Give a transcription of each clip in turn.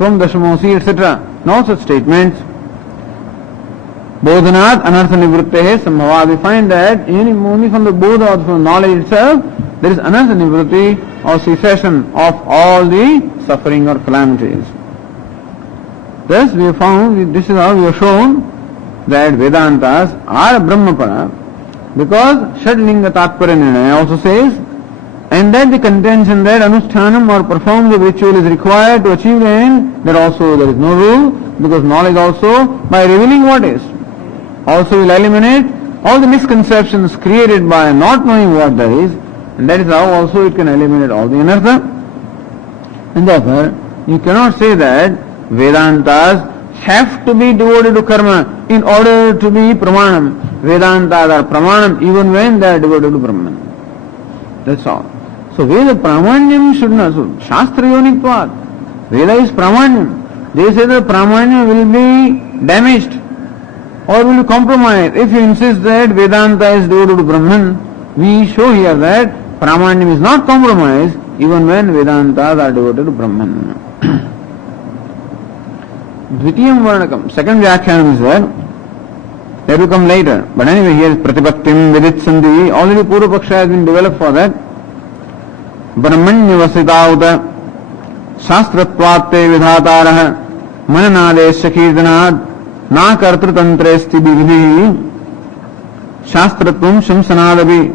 tvam dashamosi, etc. No such statements. Bodhanat anartha nivrittehe sambhava. We find that only from the bodha or from knowledge itself, there is anartha nivritti or cessation of all the suffering or calamities. Thus we have found, this is how we have shown that Vedantas are Brahmapara, because Shadlinga Tatpara Nirnaya also says, and that the contention that Anushthanam or performance of ritual is required to achieve the end, that also there is no rule, because knowledge also, by revealing what is, also will eliminate all the misconceptions created by not knowing what there is, and that is how also it can eliminate all the anartha. And therefore, you cannot say that Vedantas have to be devoted to karma in order to be pramanam. Vedantas are pramanam even when they are devoted to Brahman. That's all. So Veda pramanyam should not, so Shastra yonitvat. Veda is pramanyam. They say that pramanyam will be damaged or will be compromised if you insist that Vedanta is devoted to Brahman. We show here that pramanyam is not compromised even when Vedantas are devoted to Brahman. Dvitiyam Varnakam, second Vyakhyanam is there. That will come later. But anyway, here is Pratipattim, Viditsanti, already Purva Paksha has been developed for that. Brahmanya Vasitauta, Shastratvatte Vidhataraha, Mananadesha Kirtanad, Na Kartrutantresti Bhividhi, Shastratvam Shamsanadabi,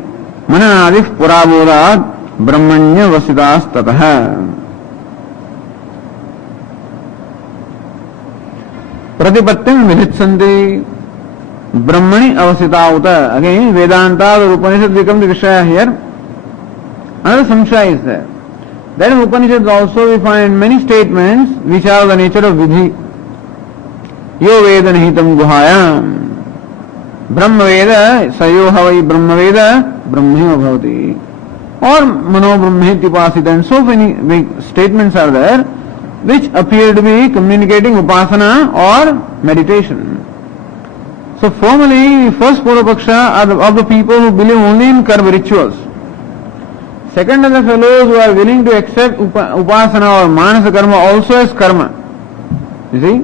Mananadif Purabodad, Brahmanya Vasitastataha. Pratipattim Viditsanti, Brahmani Avasitauta. Again, Vedanta or Upanishad become the Vishaya here. Another samshaya is there. Then in Upanishads also we find many statements which are the nature of Vidhi. Yo Veda Nihitam Guhayam. Brahma Veda, Sayo Havai Brahma Veda, Brahmima Bhavati. Or Mano Brahmeti Upasita. And so many big statements are there which appear to be communicating upasana or meditation. So formally, first Purvapaksha are of the people who believe only in karma rituals. Second are the fellows who are willing to accept upasana or manasa karma also as karma. You see?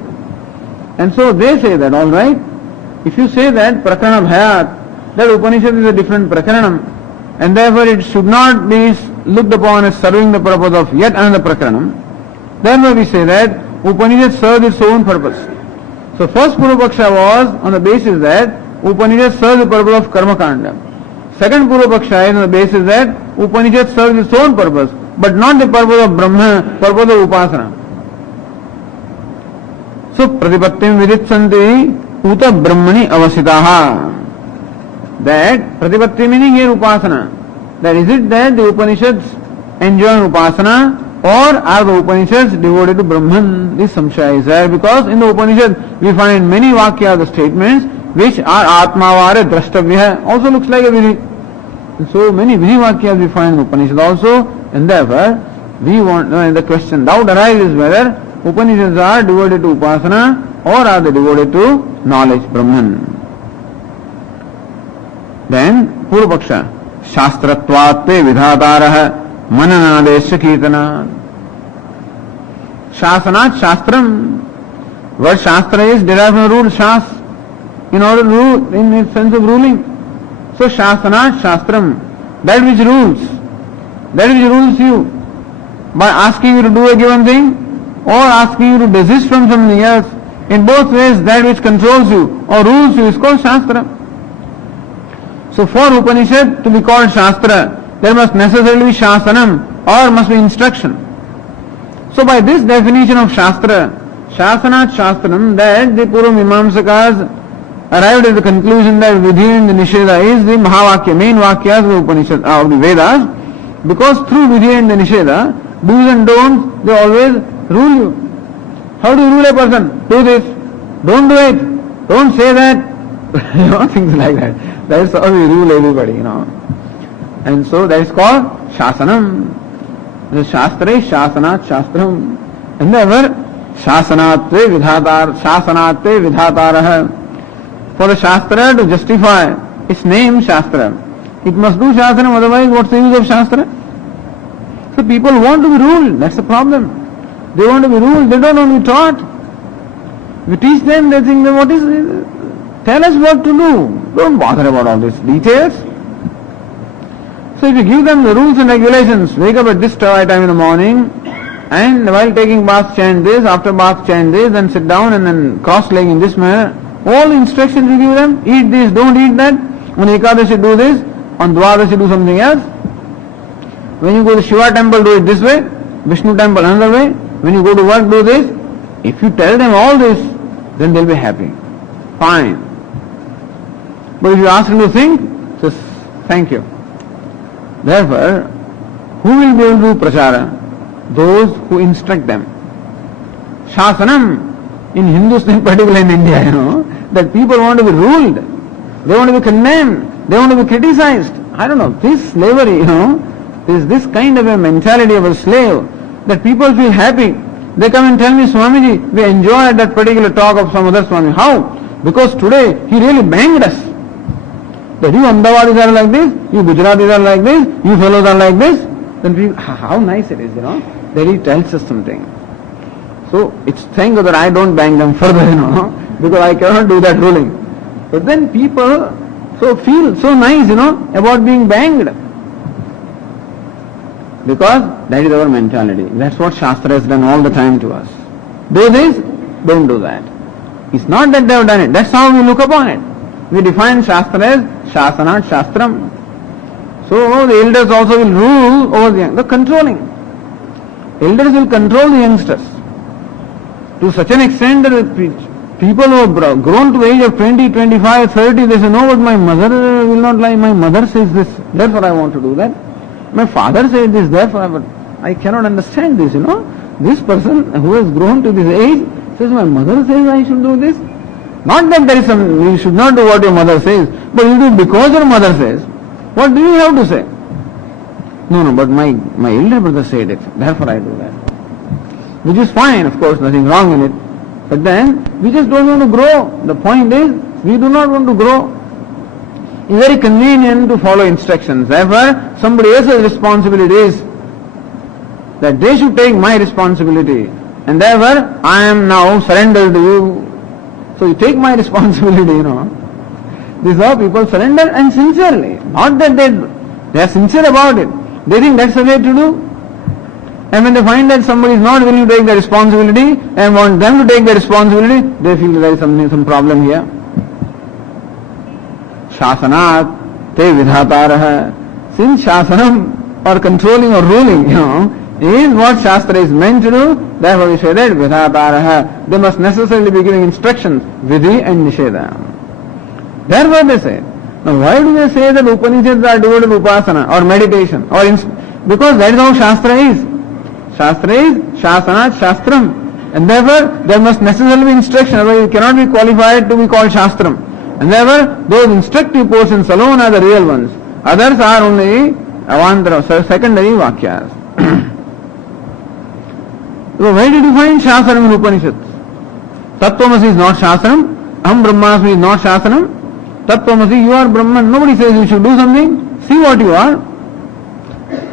And so they say that, all right, if you say that prakarana bhayat, that Upanishad is a different prakaranam, and therefore it should not be looked upon as serving the purpose of yet another prakaranam, then we say that Upanishad serves its own purpose. So first Purvapaksha was on the basis that Upanishad serves the purpose of karma kanda. Second Purvapaksha is on the basis that Upanishad serves its own purpose, but not the purpose of Brahma, purpose of Upasana. So Pratipattim Viditsanti Uta Brahmani Avasitaha. That Pratipatti meaning here Upasana. That is it that the Upanishads enjoin Upasana, or are the Upanishads devoted to Brahman? This samshaya is there, because in the Upanishad we find many vakyas, the statements which are Atmavare Drashtavya, also looks like a Vidhi. And so many Vidhi vakyas we find in Upanishad also, and therefore we want, the question, doubt arises whether Upanishads are devoted to Upasana or are they devoted to knowledge, Brahman. Then Purvapaksha, Shastratvatte Vidhataraha, Mananadesha Kirtana. Shasanat Shastram. Word Shastra is derived from the root Shas, in order to rule, in the sense of ruling. So Shasanat Shastram, that which rules you by asking you to do a given thing or asking you to desist from something else. In both ways, that which controls you or rules you is called Shastra. So for Upanishad to be called Shastra, there must necessarily be Shasanam or must be instruction. So by this definition of Shastra, Shasanat Shastram, that the Purva Mimamsakas arrived at the conclusion that Vidhi and the Nisheda is the Mahavakya, main Vakyas of the Upanishad, of the Vedas, because through Vidhi and the Nisheda, do's and don'ts, they always rule you. How do you rule a person? Do this, don't do it, don't say that, things like that. That's how we rule everybody, And so that is called Shasanam. The Shastra is Shasanat Shastram. And therefore, Shasanatve Vidhataraha. For the Shastra to justify its name Shastra, it must do Shasanam, otherwise what's the use of Shastra? So people want to be ruled, that's the problem. They want to be ruled, they don't want to be taught. We teach them, they think, what is it? Tell us what to do. Don't bother about all these details. So if you give them the rules and regulations, wake up at this time in the morning, and while taking bath chant this, after bath chant this, then sit down and then cross-leg in this manner. All the instructions you give them, eat this, don't eat that. On Ekadashi do this, on Dwadashi do something else. When you go to Shiva temple, do it this way. Vishnu temple another way. When you go to work, do this. If you tell them all this, then they'll be happy. Fine. But if you ask them to think, says, thank you. Therefore, who will be able to do prachara? Those who instruct them. Shasanam, in Hindustan, particularly in India, that people want to be ruled. They want to be condemned. They want to be criticized. I don't know, this slavery, is this kind of a mentality of a slave, that people feel happy. They come and tell me, Swamiji, we enjoyed that particular talk of some other Swami. How? Because today he really banged us. That you Ahmedabadis are like this, you Gujaratis are like this, you fellows are like this. Then people, how nice it is, that he tells us something. So it's thank God that I don't bang them further, because I cannot do that ruling. But then people feel so nice, about being banged. Because that is our mentality. That's what Shastra has done all the time to us. Do this, don't do that. It's not that they have done it. That's how we look upon it. We define Shastra as Shasanat Shastram. So the elders also will rule over the controlling. Elders will control the youngsters to such an extent that people who have grown to the age of 20, 25, 30, they say, no, but my mother will not like, my mother says this, therefore I want to do that. My father said this, therefore I cannot understand this, This person who has grown to this age says, my mother says I should do this. Not that there is you should not do what your mother says, but you do because your mother says. What do you have to say? No, but my elder brother said it, therefore I do that. Which is fine, of course, nothing wrong in it. But then, we just don't want to grow. The point is, we do not want to grow. It's very convenient to follow instructions. Therefore, somebody else's responsibility is that they should take my responsibility. And therefore, I am now surrendered to you. So you take my responsibility, This is how people surrender, and sincerely. Not that they are sincere about it. They think that's the way to do. And when they find that somebody is not willing to take the responsibility and want them to take the responsibility, they feel there is some problem here. Shasanat te vidhataraha. Since Shasanam, or controlling or ruling, is what Shastra is meant to do, therefore we say that vidhataraha. They must necessarily be giving instructions, vidhi and nisheda. Therefore they say. Now why do they say that Upanishads are devoted to upasana or meditation? Because that is how Shastra is. Shastra is Shasanat Shastram. And therefore there must necessarily be instruction, otherwise it cannot be qualified to be called Shastram. And therefore those instructive portions alone are the real ones. Others are only avantara, secondary vakyas. So where did you find Shastram in Upanishads? Tattvamasi is not Shastram. Aham Brahmasmi is not Shastram. Tattvamasi, you are Brahman. Nobody says you should do something. See what you are.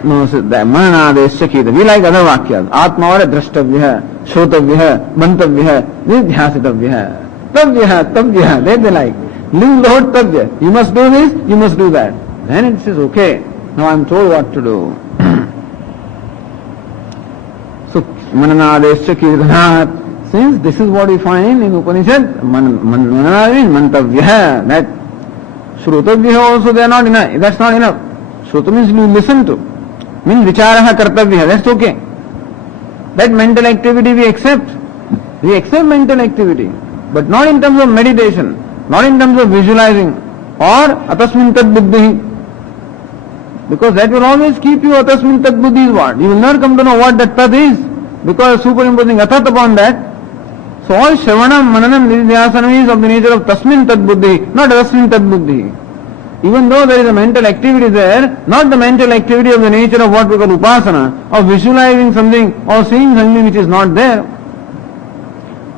No, mananadeshakita. We like other vakyas. Atmavara drashtavya, shotavya, mantavya, nidhyasitavya, tavya. They like. Live Lord tavya. You must do this, you must do that. Then it says, okay, now I am told what to do. So, mananadeshakita. Since this is what we find in Upanishad, mananad means mantavya. That shrutavya also they are not enough. That's not enough. Shruta means you listen to. Means vicharaha kartavya. That's okay. That mental activity we accept. We accept mental activity. But not in terms of meditation. Not in terms of visualizing. Or atasmin tat buddhi. Because that will always keep you atasmin tat buddhi is what? You will never come to know what that tat is. Because superimposing atat upon that. So all Shravanam, Mananam, Nididhyasanam is of the nature of Tasmin Tat Buddhi, not Rasmin Tat Buddhi. Even though there is a mental activity there, not the mental activity of the nature of what we call Upasana, of visualizing something or seeing something which is not there.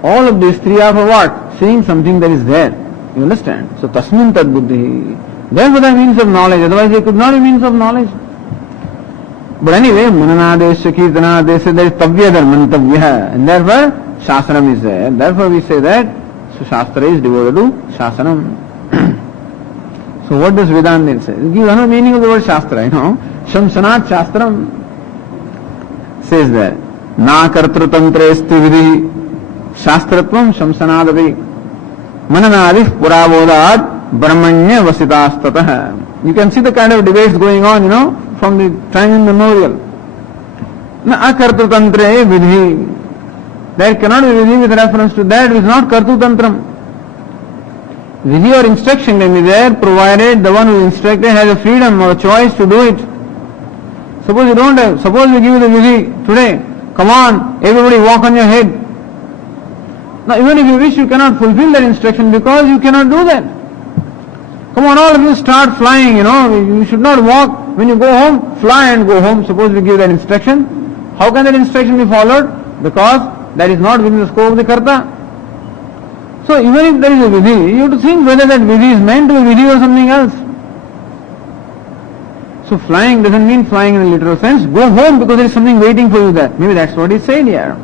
All of these three are for what? Seeing something that is there. You understand? So Tasmin Tat Buddhi. Therefore the means of knowledge, otherwise they could not be means of knowledge. But anyway, mananadesha, kirtanadesha, there is tavya there, mantavya, and therefore shasanam is there. Therefore we say that so shastra is devoted to shasanam. So what does Vedanta say? It gives another meaning of the word shastra, Shamsanat shastram says that na kartru tantre sti vidhi shastratvam shamsanadavi mananadih purabodhat brahmanya vasitastatah. You can see the kind of debates going on, from the time immemorial. Na akartu tantre vidhi. There cannot be vidhi with reference to that. It is not kartu tantram. Vidhi or instruction can be there provided the one who is instructed has a freedom or a choice to do it. Suppose you don't have, suppose we give you the vidhi today. Come on, everybody walk on your head. Now even if you wish, you cannot fulfill that instruction because you cannot do that. Come on, all of you start flying, you should not walk. When you go home, fly and go home. Suppose we give that instruction. How can that instruction be followed? Because that is not within the scope of the karta. So even if there is a vidhi, you have to think whether that vidhi is meant to be vidhi or something else. So flying doesn't mean flying in a literal sense. Go home because there is something waiting for you there. Maybe that's what is said here.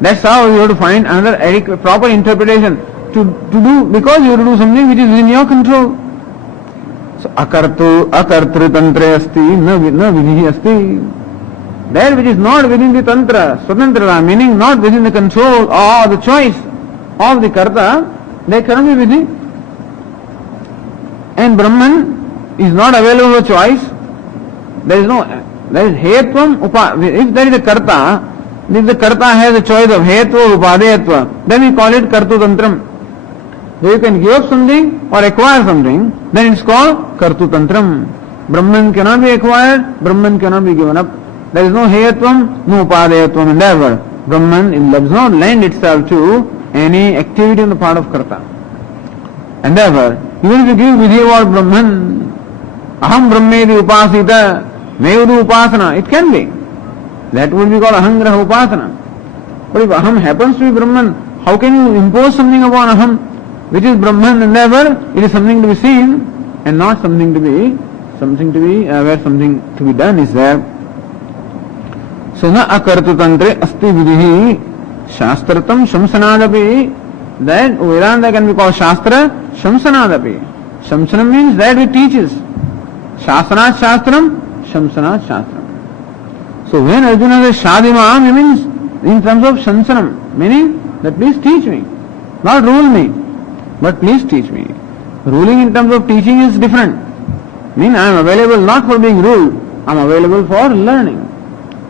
That's how you have to find another adequate, proper interpretation to do, because you have to do something which is within your control. So akartru tantre asti na vidhi asti. That which is not within the tantra, swatantrata, meaning not within the control or the choice of the karta, there cannot be vidhi. And Brahman is not available for choice. There is hetvam if there is a karta, if the karta has a choice of hetva or upadeyatva, then we call it kartu tantram. If you can give up something or acquire something, then it's called kartu tantram. Brahman cannot be acquired, Brahman cannot be given up. There is no hetvam, no upadeyatvam, and therefore Brahman does not lend itself to any activity on the part of karta. And therefore, even if you give vidhi about Brahman, aham brahmedi upasita, mevadu upasana, it can be. That would be called ahangraha upasana. But if aham happens to be Brahman, how can you impose something upon aham, which is Brahman, and therefore it is something to be seen and not something to be where something to be done is there. So na akartu tantre asti vidhi shastratam shamsanadapi. That Vedanta can be called shastra shamsanadapi. Shamsanam means that which teaches. Shasanat shastram, shamsanat shastram. So when Arjuna says shadimam, he means in terms of shamsanam, meaning that please teach me, not rule me, but please teach me. Ruling in terms of teaching is different. Mean I am available not for being ruled, I am available for learning.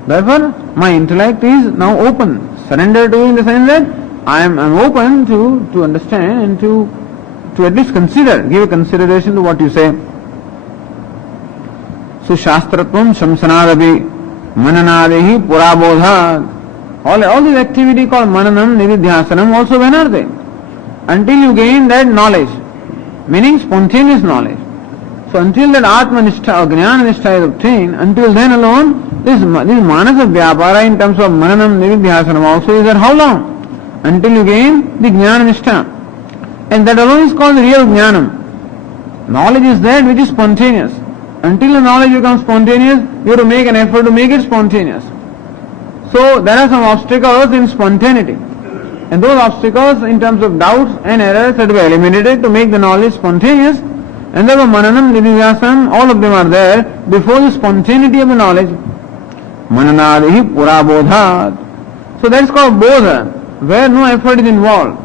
Therefore, my intellect is now open, surrender to you in the sense that I am open to understand and to at least consider, give a consideration to what you say. So shastratvam shamsanadapi mananadehi purabodha. All these activity called mananam, nididhyasanam, also when are they? Until you gain that knowledge, meaning spontaneous knowledge. So until that atmanishtha or jnana-nishtha is obtained, until then alone, this manasa vyapara in terms of mananam, nididhyasanam also is there how long? Until you gain the jnana-nishtha. And that alone is called the real jnanam. Knowledge is that which is spontaneous. Until the knowledge becomes spontaneous, you have to make an effort to make it spontaneous. So there are some obstacles in spontaneity. And those obstacles in terms of doubts and errors have to be eliminated to make the knowledge spontaneous. And therefore mananam, nididhyasanam, all of them are there before the spontaneity of the knowledge. Mananadihi purabodhat. So that is called bodha, where no effort is involved.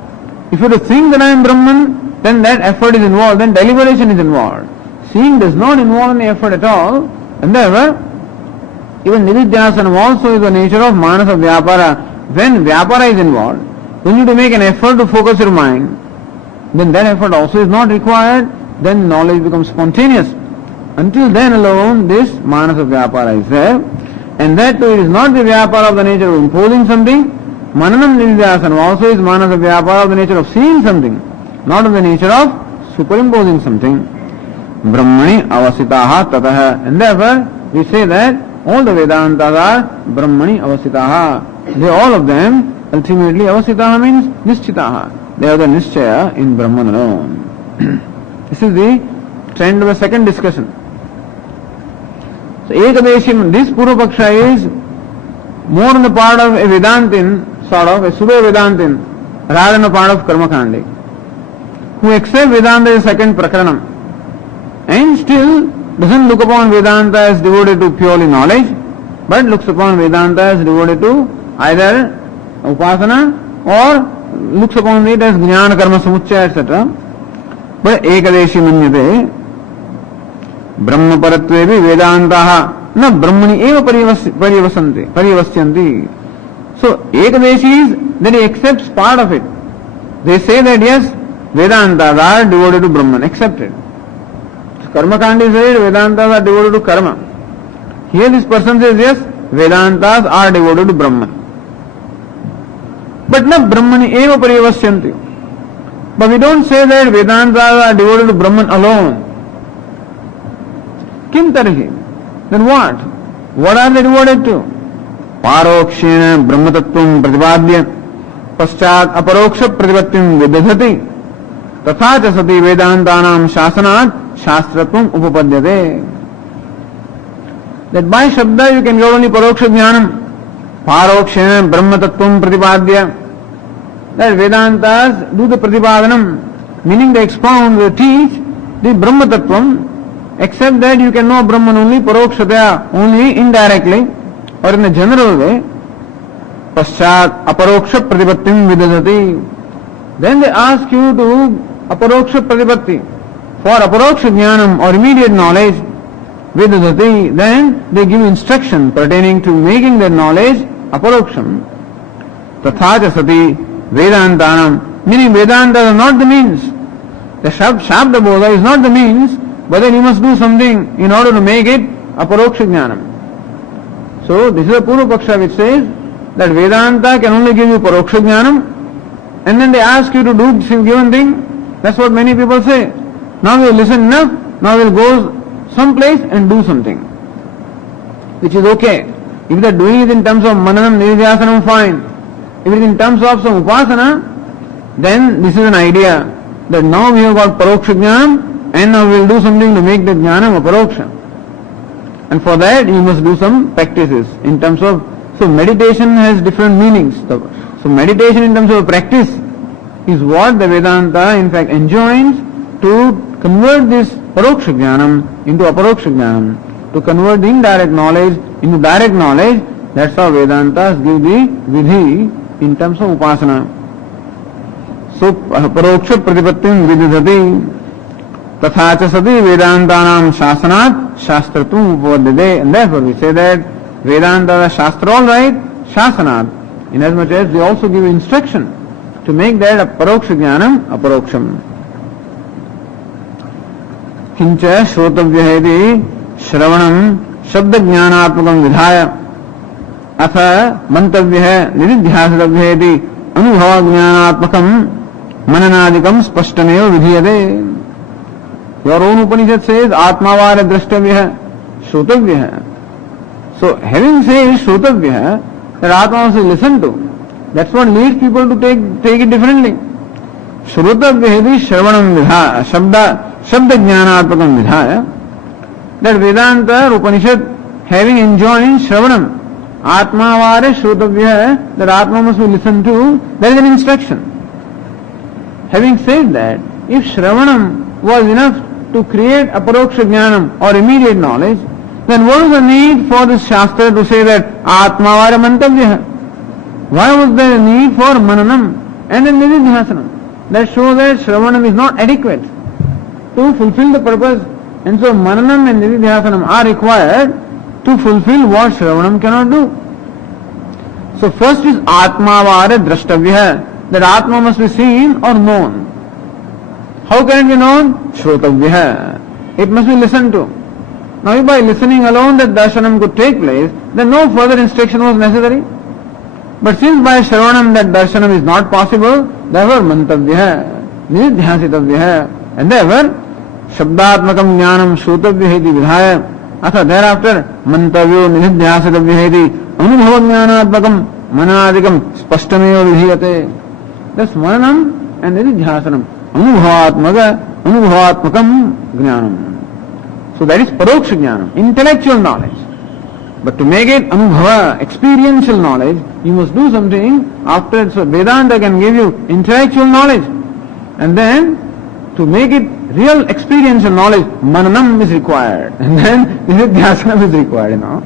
If you have to think that I am Brahman, then that effort is involved, then deliberation is involved. Seeing does not involve any effort at all, and therefore, even nididhyasanam also is the nature of manasa vyapara. When vyapara is involved, when you to make an effort to focus your mind, then that effort also is not required, then knowledge becomes spontaneous. Until then alone, this manasa vyapara is there, and that too it is not the vyapara of the nature of imposing something. Mananam nididhyasanam also is manasa vyapara of the nature of seeing something, not of the nature of superimposing something. Brahmani avasitaha tataha. And therefore, we say that all the Vedantas are Brahmani avasitaha. They all of them, ultimately avasitaha means nischitaha. They are the nischaya in Brahman alone. This is the trend of the second discussion. So Ekadeshim, this Purvapaksha is more on the part of a Vedantin, sort of a pseudo Vedantin, rather than a part of Karmakandi, who accept Vedanta as second Prakaranam and still doesn't look upon Vedanta as devoted to purely knowledge, but looks upon Vedanta as devoted to either Upasana or looks upon it as Jnana Karma Samuchaya, etc. But Ekadeshi Manyate Brahma Paratvevi Vedantaha na Brahmani eva parivasyanti. So Ekadeshi is that he accepts part of it. They say that yes, Vedantas are devoted to Brahman, accepted. Karma Kandi says Vedantas are devoted to Karma. Here this person says yes, Vedantas are devoted to Brahman. But na Brahmani eva parivasyanti. But we don't say that Vedantas are devoted to Brahman alone. Kim tarhi? Then what? What are they devoted to? Parokshena Brahmatattvam Pratibadya Paschat Aparoksha Pratipattim Vidadhati Tatha cha sati Vedantanam Shasanat Shastratvam Upapadyate. That by Shabda you can get only Paroksha Jnanam. Parokshena Brahmatattvam Pratibadya. That Vedantas do the Pratipadanam, meaning they expound, they teach the Brahma Tattvam, except that you can know Brahman only Parokshadaya, only indirectly or in a general way. Paschat Aparoksha Pratipattim Vidadhati. Then they ask you to Aparoksha Pratipatti for Aparoksha Jnanam or immediate knowledge. Vidadhati. Then they give instruction pertaining to making their knowledge Aparoksham. Tatha cha sati Vedantanam, meaning Vedanta are not the means. The Shabda Bodha is not the means, but then you must do something in order to make it a Paroksha Jnanam. So this is a Purvapaksha which says that Vedanta can only give you Paroksha Jnanam, and then they ask you to do some given thing. That's what many people say. Now we'll listen enough, now we'll go someplace and do something, which is okay. If they're doing it in terms of Mananam, Nididhyasanam, fine. If it is in terms of some Upasana, then this is an idea that now we have got Paroksha Jnanam and now we will do something to make that Jnanam a Paroksha. And for that you must do some practices in terms of, so meditation has different meanings. So meditation in terms of practice is what the Vedanta in fact enjoins to convert this Paroksha Jnanam into Aparoksha Jnanam, to convert the indirect knowledge into direct knowledge. That's how Vedantas give the Vidhi in terms of Upasana. So Paroksha Pratipattim Vidadhati Tatha cha sati Vedantanam Shasanat Shastratum Upapadyate. And therefore we say that Vedanta is Shastra all right, Shasanat, inasmuch as they also give instruction to make that a Paroksha Jnanam a Paroksham. Kincha Shrotavyahedi Shravanam Shabda Jnanatmakam Vidhaya अथ मंतव्य है निधिध्यासितव्य है अनुभव ज्ञानात्मकम मननादिकम स्पष्टमेव विधीयते. Your own Upanishad says आत्मावार द्रष्टव्य है, श्रोतव्य है. So having said श्रोतव्य है, that आत्मा से listen to, that's what leads people to take it differently. श्रोतव्य है श्रवणम विधा शब्द ज्ञानात्मकम विधाय. That Vedanta Upanishad having enjoying श्रवणम Atmavare Shrutavya, that Atma must be listened to, there is an instruction. Having said that, if Shravanam was enough to create Aparoksha Jnanam or immediate knowledge, then what is the need for this Shastra to say that Atmavare Mantavya? Why was there a need for Mananam and then Nididhyasanam? That shows that Shravanam is not adequate to fulfill the purpose, and so Mananam and Nididhyasanam are required to fulfill what Shravanam cannot do. So first is Atmavare Drashtavya, that Atma must be seen or known. How can it be known? Shrotavya. It must be listened to. Now if by listening alone that darshanam could take place, then no further instruction was necessary. But since by Shravanam that darshanam is not possible, therefore Mantavya, Nididhyasitavya, and therefore Shabdatmakam Jnanam Shrotavya heti vidhaya. अथ thereafter मंतव्यो निधिध्यासितव्य हेति अनुभव ज्ञानात्मकम मनादिकम स्पष्टमेव विधीयते. Thus mananam and nididhyasanam अनुभवात्मकम ज्ञानम. So that is paroksha jnana, intellectual knowledge. But to make it anubhava, experiential knowledge, you must do something after it. So Vedanta can give you intellectual knowledge. And then to make it real experiential knowledge, mananam is required. And then nididhyasanam is required, you know.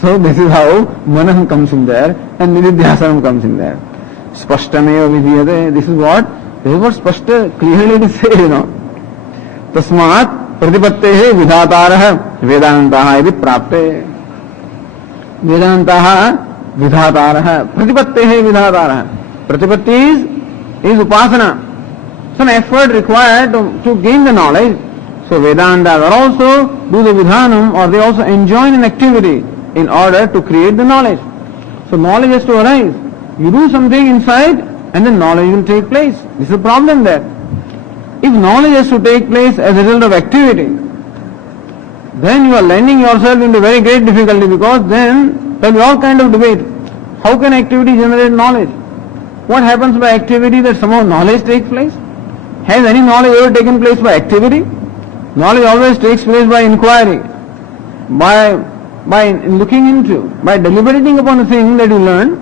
So this is how manam comes in there and nididhyasanam comes in there. Spashtameva vidhyate, this is what spashta clearly it is said, you know. Tasmat pratipattehe vidhatarah vedantaha iti prapte. Vedantaha vidhatarah. Pratipattehe vidhatarah. Pratipatti is upasana. Some effort required to gain the knowledge. So Vedantas are also do the vidhanam, or they also enjoin an activity in order to create the knowledge. So knowledge has to arise. You do something inside and then knowledge will take place. This is the problem there. If knowledge has to take place as a result of activity, then you are landing yourself into very great difficulty, because then there will be all kind of debate. How can activity generate knowledge? What happens by activity that somehow knowledge takes place? Has any knowledge ever taken place by activity? Knowledge always takes place by inquiry, by looking into, by deliberating upon a thing that you learn,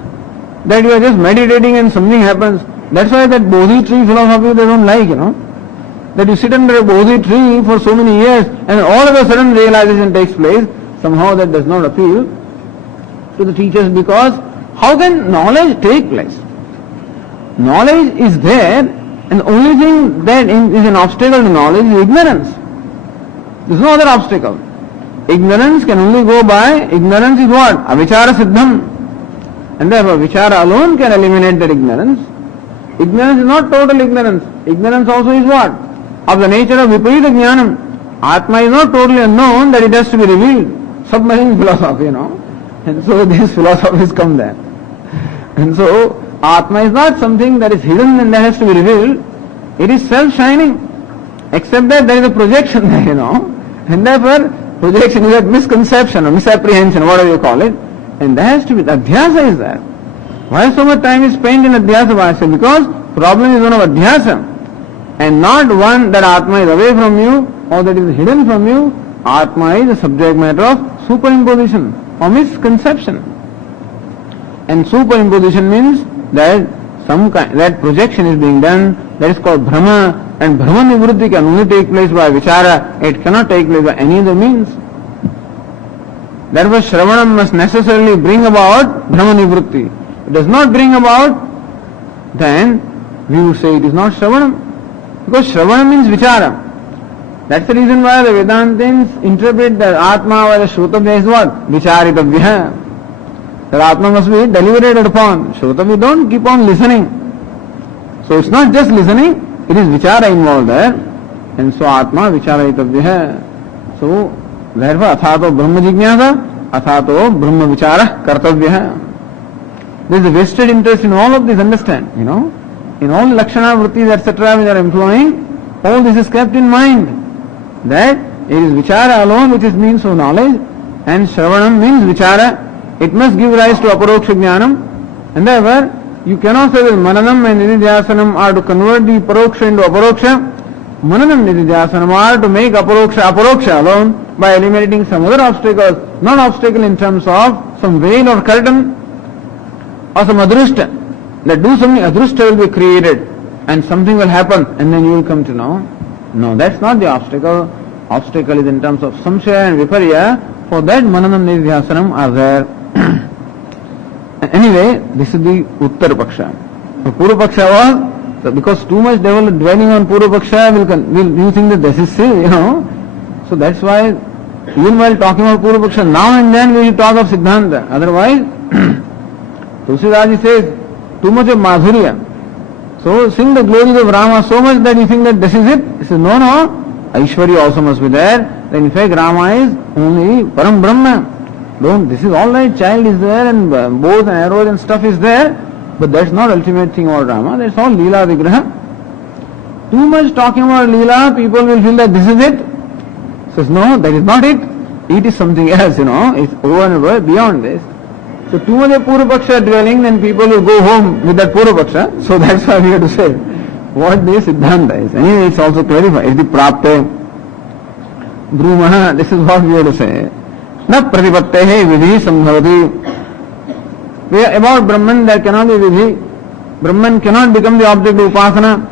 that you are just meditating and something happens. That's why that Bodhi tree philosophy they don't like, you know. That you sit under a Bodhi tree for so many years and all of a sudden realization takes place. Somehow that does not appeal to the teachers, because how can knowledge take place? Knowledge is there, and the only thing that is an obstacle to knowledge is ignorance. There is no other obstacle. Ignorance can only go by, ignorance is what? Avichara siddham. And therefore vichara alone can eliminate that ignorance. Ignorance is not total ignorance. Ignorance also is what? Of the nature of viparita jnanam. Atma is not totally unknown that it has to be revealed. Submarine philosophy, you know. And so these philosophies come there. And so Atma is not something that is hidden and that has to be revealed. It is self-shining. Except that there is a projection there, you know. And therefore projection is a misconception or misapprehension, whatever you call it. And there has to be, the adhyasa is there. Why so much time is spent in adhyasa bhasya? Because problem is one of adhyasa, and not one that Atma is away from you or that is hidden from you. Atma is the subject matter of superimposition or misconception. And superimposition means that that projection is being done, that is called Brahma, and Brahma nivritti can only take place by vichara, it cannot take place by any other means. Therefore Shravanam must necessarily bring about Brahma nivritti. It does not bring about, then we would say it is not Shravanam, because Shravanam means vichara. That's the reason why the Vedantins interpret the Atma or the Shrutavya is what? Vicharitavya. That Atma must be deliberated upon. Shrutavya, don't keep on listening. So it's not just listening, it is vichara involved there. And so Atma vicharitavya. So therefore athato Brahma jignasa, athato Brahma vichara kartavya. There is a vested interest in all of this, understand, you know. In all lakshana vrittis, etc. we are employing, all this is kept in mind. That it is vichara alone which is means of knowledge, and shravanam means vichara. It must give rise to aparoksha jnanam, and therefore you cannot say that mananam and nididhyasanam are to convert the paroksha into aparoksha. Mananam nididhyasanam are to make aparoksha alone by eliminating some other obstacles, not obstacle in terms of some veil or curtain or some adrushta. That do something, adrushta will be created and something will happen and then you will come to know. No, that's not the obstacle. Obstacle is in terms of samshaya and viparya. For that mananam nididhyasanam are there. Anyway, this is the Uttara Paksha. The Purva Paksha was, so because too much dwelling on Purva Paksha, will you think that this is silly, you know. So that's why, even while talking about Purva Paksha, now and then we should talk of Siddhanta. Otherwise, Tulsidaji says, too much of Madhurya. So sing the glories of Rama so much that you think that this is it. He says, no, Aishwarya also must be there. Then in fact Rama is only Param Brahma. Don't, this is all right, child is there and bows and arrows and stuff is there, but that's not ultimate thing about Rama, that's all Leela Vigraha. Too much talking about Leela, people will feel that this is it. Says, no, that is not it. It is something else, you know, it's over and over beyond this. So too much of Purva Paksha dwelling, then people will go home with that Purva Paksha. So that's why we have to say what the Siddhanta is. Anyway, it's also clarified. It's the Prapte. Brahma, this is what we have to say. Na pratipattehe vidhi sambhavati. About Brahman there cannot be vidhi. Brahman cannot become the object of upasana.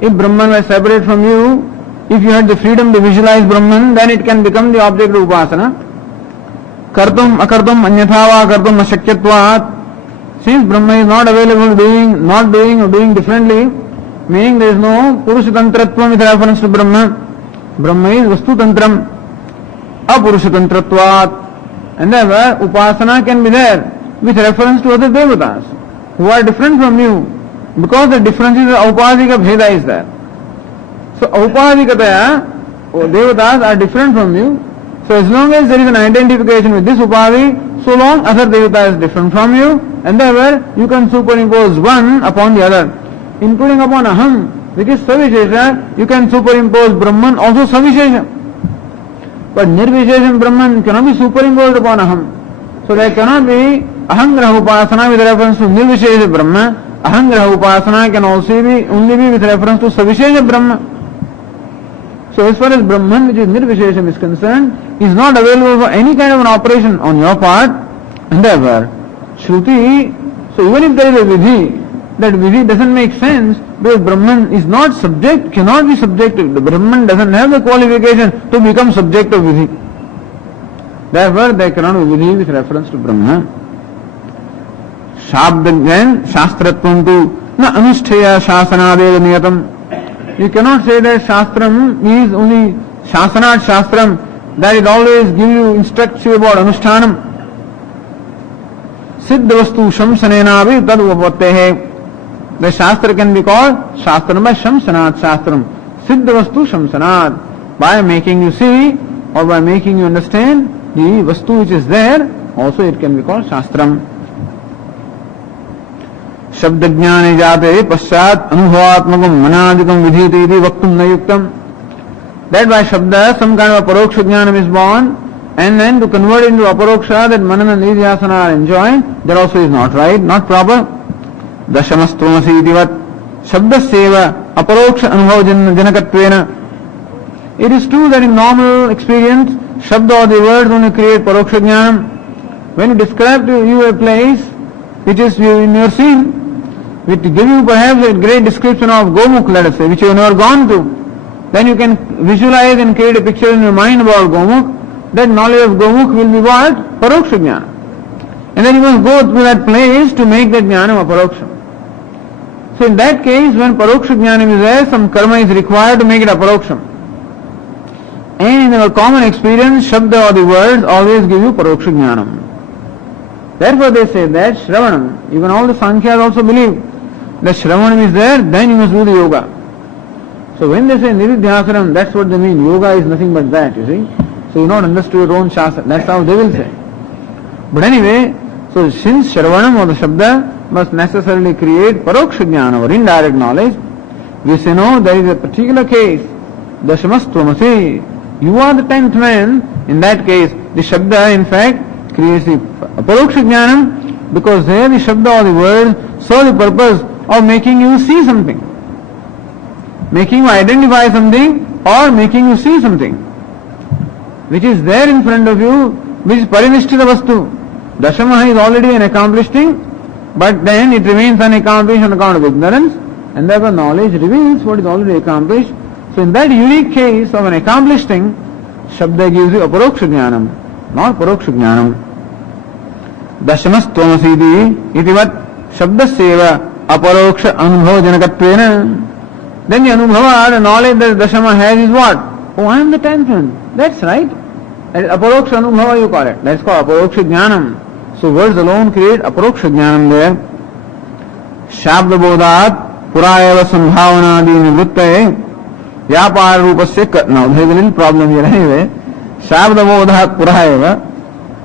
If Brahman were separate from you, if you had the freedom to visualize Brahman, then it can become the object of upasana. Kartum akartum anyatha va kartum ashakyatvat. Since Brahma is not available not doing or doing differently, meaning there is no Purushantratvam with reference to Brahma. Brahma is Vastu Tantram, Apurushatantratvat. And therefore, Upasana can be there with reference to other devatas who are different from you, because the difference is the Aupadika Bheda is there. So, Aupadikataya, devatas are different from you. So, as long as there is an identification with this Upadi, so long other devata is different from you, and therefore you can superimpose one upon the other, including upon Aham, which is Savishesha, you can superimpose Brahman also Savishesha. But Nirvishesha Brahman cannot be superimposed upon Aham. So there cannot be Ahangraha Upasana with reference to Nirvishesha Brahma. Ahangraha Upasana can also be only be with reference to Savishesha Brahma. So as far as Brahman, which is Nirvishesham, is concerned, is not available for any kind of an operation on your part, and therefore Shruti, so even if there is a Vidhi, that Vidhi doesn't make sense because Brahman is not subject, cannot be subject to, the Brahman doesn't have the qualification to become subject of Vidhi. Therefore there cannot be Vidhi with reference to Brahma. Shabdagyan Shastratvam tu na Anushtaya Shasanadeva Niyatam. You cannot say that Shastram is only Shasanat Shastram, that it always gives you, instructs you about Anushtanam. Siddhavastu Shamsanena bhi tad upapattehe. The Shastra can be called Shastram by Shamsanat Shastram. Siddhavastu Shamsanat. By making you see or by making you understand the Vastu which is there, also it can be called Shastram. शब्द ज्ञाने जाते पश्चात अनुभवात्मकम मनादिकम विधीयते इति वक्तुम न युक्तम. That by Shabda some kind of aparoksha jnanam is born, and then to convert into aparoksha that manana and nidhyasana are enjoined, that also is not right, not proper. Dashamastvamasi itivat Shabdasyeva aparoksha anubhav janakatvena. It is true that in normal experience, Shabda or the words only create paroksha jnanam. When you describe to you a place which is in your scene, which give you perhaps a great description of Gomukh, let us say, which you have never gone to, then you can visualize and create a picture in your mind about Gomukh. That knowledge of Gomukh will be what? Paroksha jnana. And then you must go to that place to make that jnana aparoksha. So in that case, when paroksha jnana is there, some karma is required to make it aparoksha. And in our common experience, Shabda or the words always give you paroksha jnanam. Therefore they say that Shravanam, even all the Sankhyas also believe that Shravanam is there, then you must do the yoga. So when they say Nididhyasanam, that's what they mean. Yoga is nothing but that, you see. So you not understood your own Shastra. That's how they will say. But anyway, so since Shravanam or the Shabda must necessarily create Paroksha Jnana or indirect knowledge, we say no, there is a particular case, Dashamastvamasi, you are the 10th man. In that case, the Shabda in fact creates the Paroksha Jnanam, because there the Shabda or the word serve the purpose of making you see something, making you identify something or making you see something which is there in front of you, which is Parinishthita Vastu. Dashamaha is already an accomplished thing, but then it remains unaccomplished on account of ignorance, and therefore knowledge reveals what is already accomplished. So in that unique case of an accomplished thing, Shabda gives you Aparoksha Jnanam, not Paroksha Jnanam. Dashamastvamasi itivat Shabdasyeva Aparoksha Anubhava Janakatvena. Then the Anubhava, the knowledge that Dashama has is what? Oh, I am the 10th one. That's right. That is Aparoksha Anubhava you call it. That's called Aparoksha Jnanam. So words alone create Aparoksha Jnanam there. Shabda Bodhat Purayava Sambhavanadi Nivrittaye Vyapar Rupasya. Now there is a little problem here anyway. Shabda Bodhat Purayava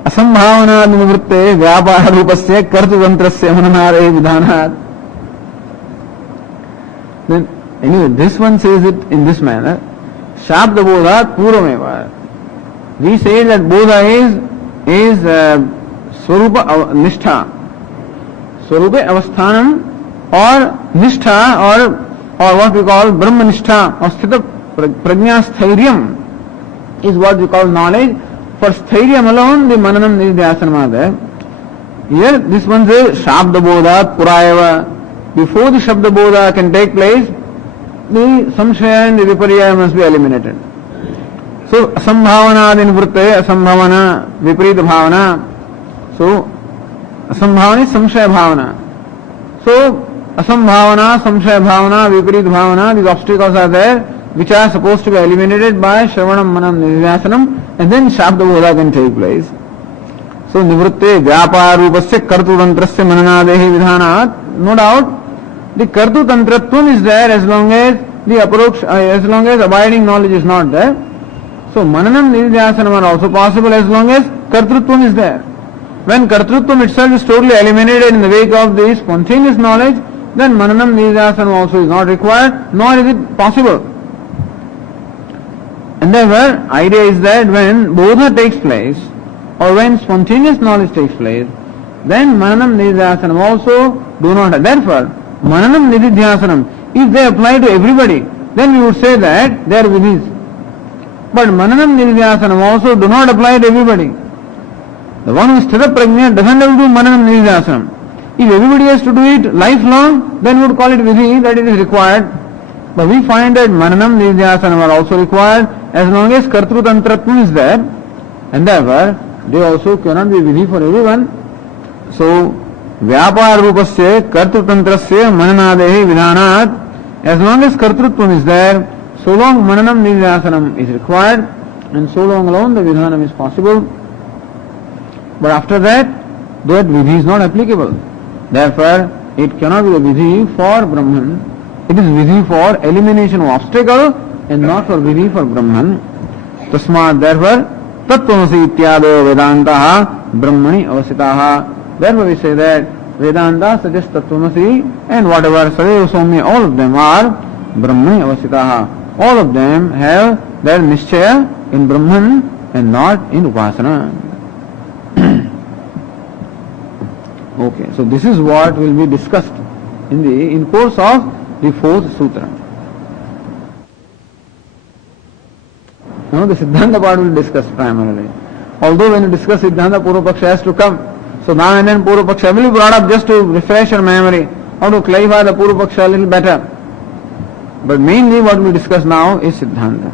Asambhavanadi Nivrittaye Vyapar Rupasya Kartutantrasya Mananare Vidhanat. Then anyway, this one says it in this manner. Shabda Bodhat Purameva. We say that Bodha is Swarupa Nishtha. Swarupa Avasthanam or Nishtha or what we call Brahma Nishtha or Sthita Prajna Sthairiam. is what we call knowledge. For Sthairyam alone, the Mananam Nididhyasanam are there. Here, this one says Shabda Bodha Purayava. Before the Shabda Bodha can take place, the Samshaya and the Viparya must be eliminated. So, Asambhavana Adinvrutte, Asambhavana, Viparita Bhavana. So, Asambhavana is Samshaya Bhavana. So, Asambhavana, Samshaya Bhavana, Viparita Bhavana, these obstacles are there, which are supposed to be eliminated by Shravanam, Manam, Nididhyasanam, and then Shabda Bodha can take place. So, Nivrutte, Vyapara Rupasya, Kartu Tantrasya, Mananadehi Vidhanat, no doubt, the Kartu Tantratvam is there as long as the approach, as long as abiding knowledge is not there. So, Mananam, Nididhyasanam are also possible as long as Kartrutvam is there. When Kartrutvam itself is totally eliminated in the wake of the spontaneous knowledge, then Mananam, Nididhyasanam also is not required, nor is it possible. And therefore, idea is that when Bodha takes place, or when spontaneous knowledge takes place, then Mananam, Nididhyasanam also do not. Therefore, Mananam, Nididhyasanam, if they apply to everybody, then we would say that they are vidhis. But Mananam, Nididhyasanam also do not apply to everybody. The one who is Sthita Prajna doesn't have to do Mananam, Nididhyasanam. If everybody has to do it lifelong, then we would call it vidhi, that it is required. But we find that Mananam, Nididhyasanam are also required as long as Kartru Tantratvam is there, and therefore they also cannot be vidhi for everyone. So, Vyapara Rupasya, Kartru Tantrasya, Mananadehi Vidhanat, as long as Kartrutvam is there, so long Mananam, Nididhyasanam is required, and so long alone the Vidhanam is possible. But after that vidhi is not applicable. Therefore, it cannot be the vidhi for Brahman. It is vidhi for elimination of obstacle and not for vidhi for Brahman. Tasmat, therefore, Tattvamasi ityado Vedantaha Brahmani avasitaha. Therefore we say that Vedanta suggests Tattvamasi and whatever Sadeva Soumya, all of them are Brahmani avasitaha. All of them have their Nishchaya in Brahman and not in Upasana. Okay, so this is what will be discussed in course of the fourth sutra. Now the Siddhanta part will discuss primarily. Although when you discuss Siddhanta, Purva Paksha has to come. So now and then Purva Paksha will be brought up just to refresh your memory, how to clarify the Purva Paksha a little better. But mainly what we discuss now is Siddhanta.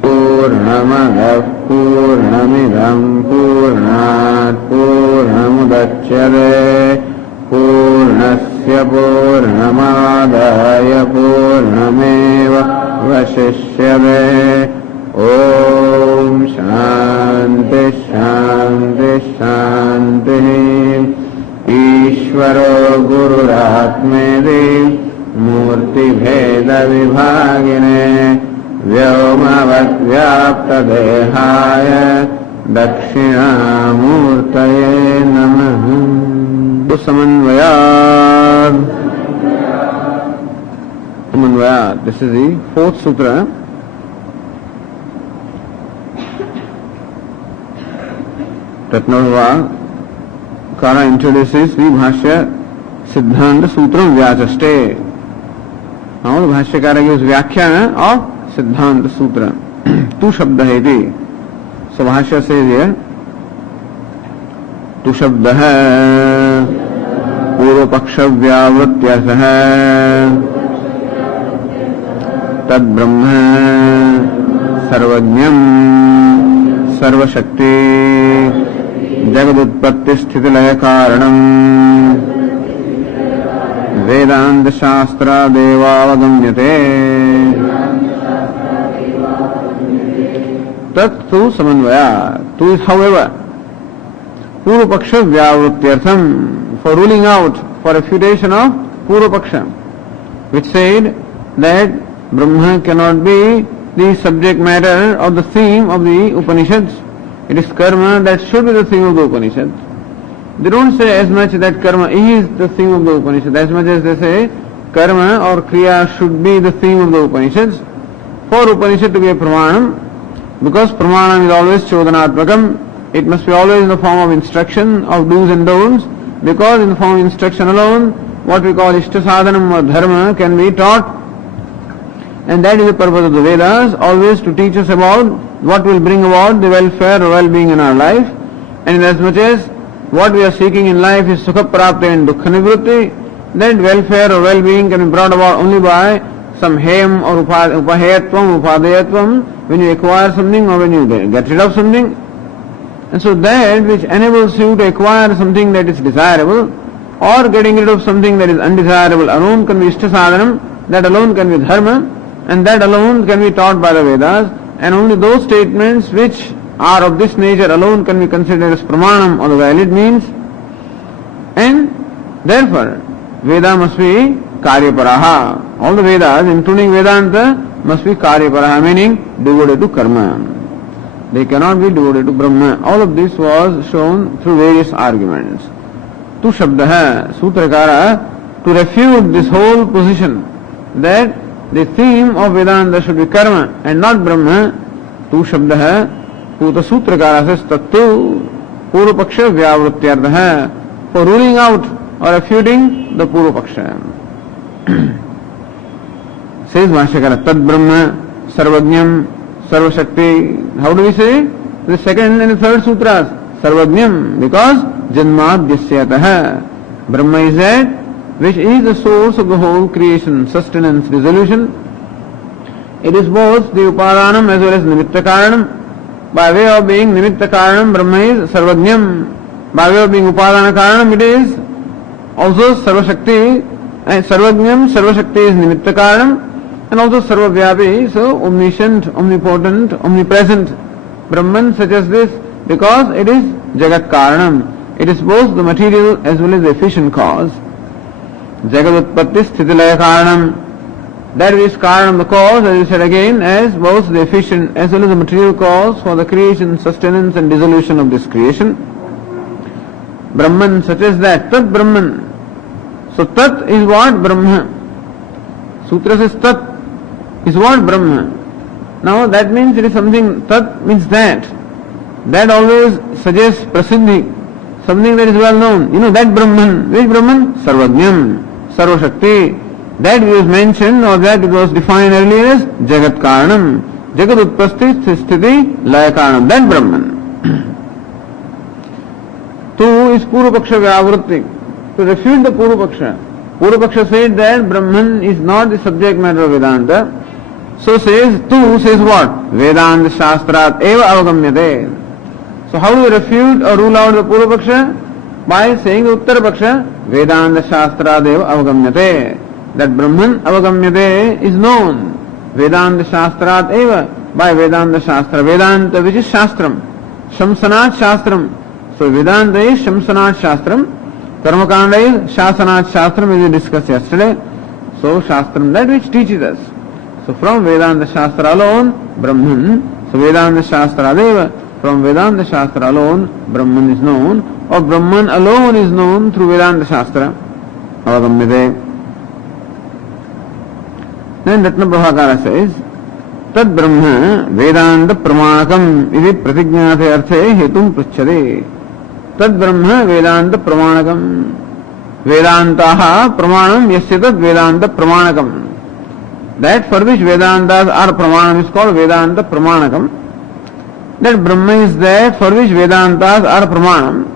Purnamadav Purnamidam Purnat Purnamudachyate Purnasya Purnamadaya Purnameva Vasishyate. Om Shanti Shanti Shanti. Ishvaro Gururatmedi Murti Bheda Vibhagine Vyomavad Vyapta Dehaya Dakshinamurtaye Namaha. Samanvayad. This is the fourth sutra. Ratnavava Kara introduces the Bhashya Siddhanta Sutram Vyachaste. Now the Bhashyakara gives Vyakhya of Siddhanta Sutra. Tu Shabda Heti. So Bhashya says here, Tu Shabda hai Purva Paksha Vyavrityasah Tad Brahma Sarvajnam Sarvashakti Jagadutpatti Sthitилaya Karanam Vedanta Shastra Devavagamyate. Tat tu samanvaya. Tu is however Purva Paksha Vyavrityartham, for ruling out, for refutation of Purva Paksha, which said that Brahma cannot be the subject matter of the theme of the Upanishads. It is karma that should be the theme of the Upanishads. They don't say as much that karma is the theme of the Upanishad, as much as they say karma or kriya should be the theme of the Upanishads. For Upanishad to be a pramanam, because pramanam is always chodanatmakam, it must be always in the form of instruction of do's and don'ts, because in the form of instruction alone, what we call ishta sadhanam or dharma can be taught. And that is the purpose of the Vedas, always to teach us about what will bring about the welfare or well-being in our life. And inasmuch as what we are seeking in life is sukha prapti and dukkha nivritti, that welfare or well-being can be brought about only by some heyam or upahayatvam, upadayatvam, when you acquire something or when you get rid of something. And so that which enables you to acquire something that is desirable or getting rid of something that is undesirable alone can be ishta sadhanam, that alone can be dharma, and that alone can be taught by the Vedas, and only those statements which are of this nature alone can be considered as pramanam or the valid means. And therefore Veda must be karyaparaha. All the Vedas, including Vedanta, must be karyaparaha, meaning devoted to karma. They cannot be devoted to Brahma. All of this was shown through various arguments. Tu shabdaha, sutrakara, to refute this whole position that the theme of Vedanta should be karma and not Brahma. Tu shabdaha, puta sutrakara says tattu purva paksha vyavrutyarthaha, for ruling out or refuting the purva paksha. Says Bhashyakara, tad Brahma sarvajñam sarvashakti. How do we say? The second and the third sutras. Sarvajñam, because janmadyasyataha. Brahma is that which is the source of the whole creation, sustenance, dissolution. It is both the upadanam as well as nimitta karanam. By way of being nimitta karanam, Brahma is sarvajñam. By way of being upadana karanam, it is also sarvashakti. And sarvajñam, sarvashakti is nimitta karanam. And also sarvavyapi, so omniscient, omnipotent, omnipresent. Brahman such as this, because it is jagat karanam. It is both the material as well as the efficient cause. Jagat utpatti sthiti-laya karanam. That is karanam, the cause, as we said again, as both the efficient as well as the material cause for the creation, sustenance and dissolution of this creation. Brahman such as that, tat Brahman. So tat is what? Brahma. Sutra says tat is what? Brahma. Now that means it is something, tat means that. That always suggests prasiddhi, something that is well known. You know that Brahman, which Brahman? Sarvajñam, Sarvashakti. That was mentioned or that it was defined earlier as Jagat Karanam. Jagat Utpasti Sthiti Laya Karanam. That Brahman. Tu is Purva Paksha Vyavrutti. To refute the Purva Paksha. Purva Paksha said that Brahman is not the subject matter of Vedanta. So says, tu says what? Vedanta Shastrat eva avagamyate. So how do we refute or rule out the Purva Paksha? By saying the Uttara Paksha, Vedanta Shastrat eva avagamyate. That Brahman avagamyate is known. Vedanta Shastrat eva, by Vedanta Shastra. Vedanta which is Shastram. Shamsanat Shastram. So Vedanta is Shamsanat Shastram. Karmakanda is Shasanat Shastram, as we discussed yesterday. So Shastram, that which teaches us. So from Vedanta Shastra alone, Brahman. So Vedanta Shastra Deva, from Vedanta Shastra alone, Brahman is known, or Brahman alone is known through Vedanta Shastra. Avagamyate. Then Ratna Prabhakara says, Tad Brahma Vedanta Pramanakam iti pratignyate arthe hetum pruchade. Tad Brahma Vedanta Pramanakam. Vedantaha Pramanam yasya tad Vedanta Pramanakam. That for which Vedantas are Pramanam is called Vedanta Pramanakam. That Brahma is that for which Vedantas are Pramanam.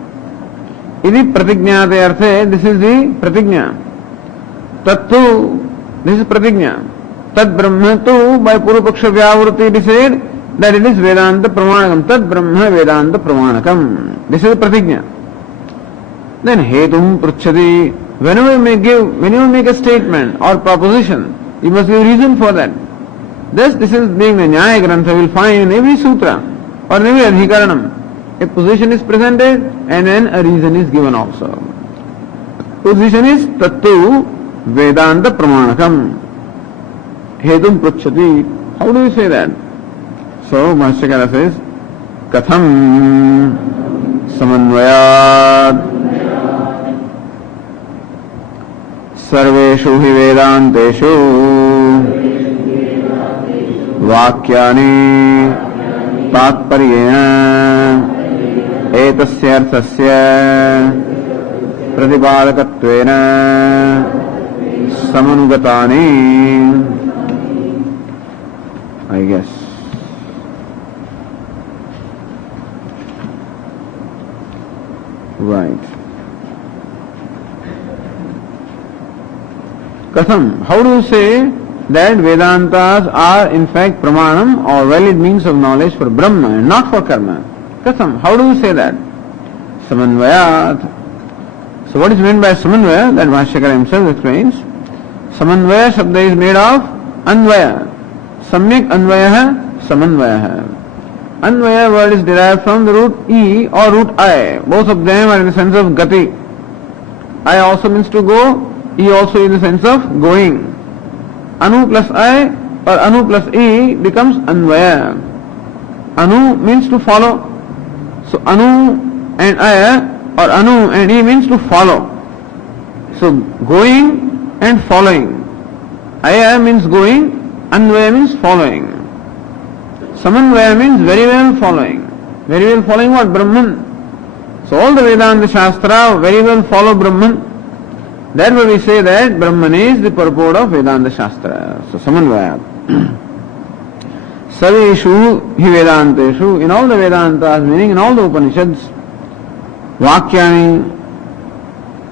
Iti pratignyate arthe, this is the pratignya. Tattu, this is pratignya. Tad Brahma tu, by Purva Paksha Vyavrutti it is said that it is Vedanta Pramanakam. Tad Brahma Vedanta Pramanakam. This is the pratignya. Then hetum pruchati. Whenever you make a statement or proposition, you must give a reason for that. Thus, this is being the Nyaya Grantha, will find in every sutra or in every adhikaranam. A position is presented and then a reason is given also. Position is Tattu Vedanta Pramanakam. Hetum Pruchati. How do you say that? So, Bhashyakara says, Katham Samanvayat Sarveshu hi Vedanteshu Vakyani Tatparyena Etasya Arthasya Pratipadakatvena Samanugatani. I guess. Right. Katham, how do you say that Vedantas are in fact pramanam or valid means of knowledge for Brahma and not for karma? Katham, how do you say that? Samanvayat. So what is meant by samanvaya? That Bhashyakara himself explains. Samanvaya shabda is made of anvaya. Samyak anvaya samanvaya. Anvaya word is derived from the root E or root I. Both of them are in the sense of gati. I also means to go, E also in the sense of going. Anu plus I or Anu plus E becomes anvaya. Anu means to follow. So Anu and I or Anu and E means to follow. So going and following. Aya means going, Anvaya means following. Samanvaya means very well following. Very well following what? Brahman. So all the Vedanta Shastra very well follow Brahman. Therefore we say that Brahman is the purport of Vedanta Shastra. So Samanvaya. Saveshu hi Vedanteshu, in all the Vedantas, meaning in all the Upanishads, Vakyani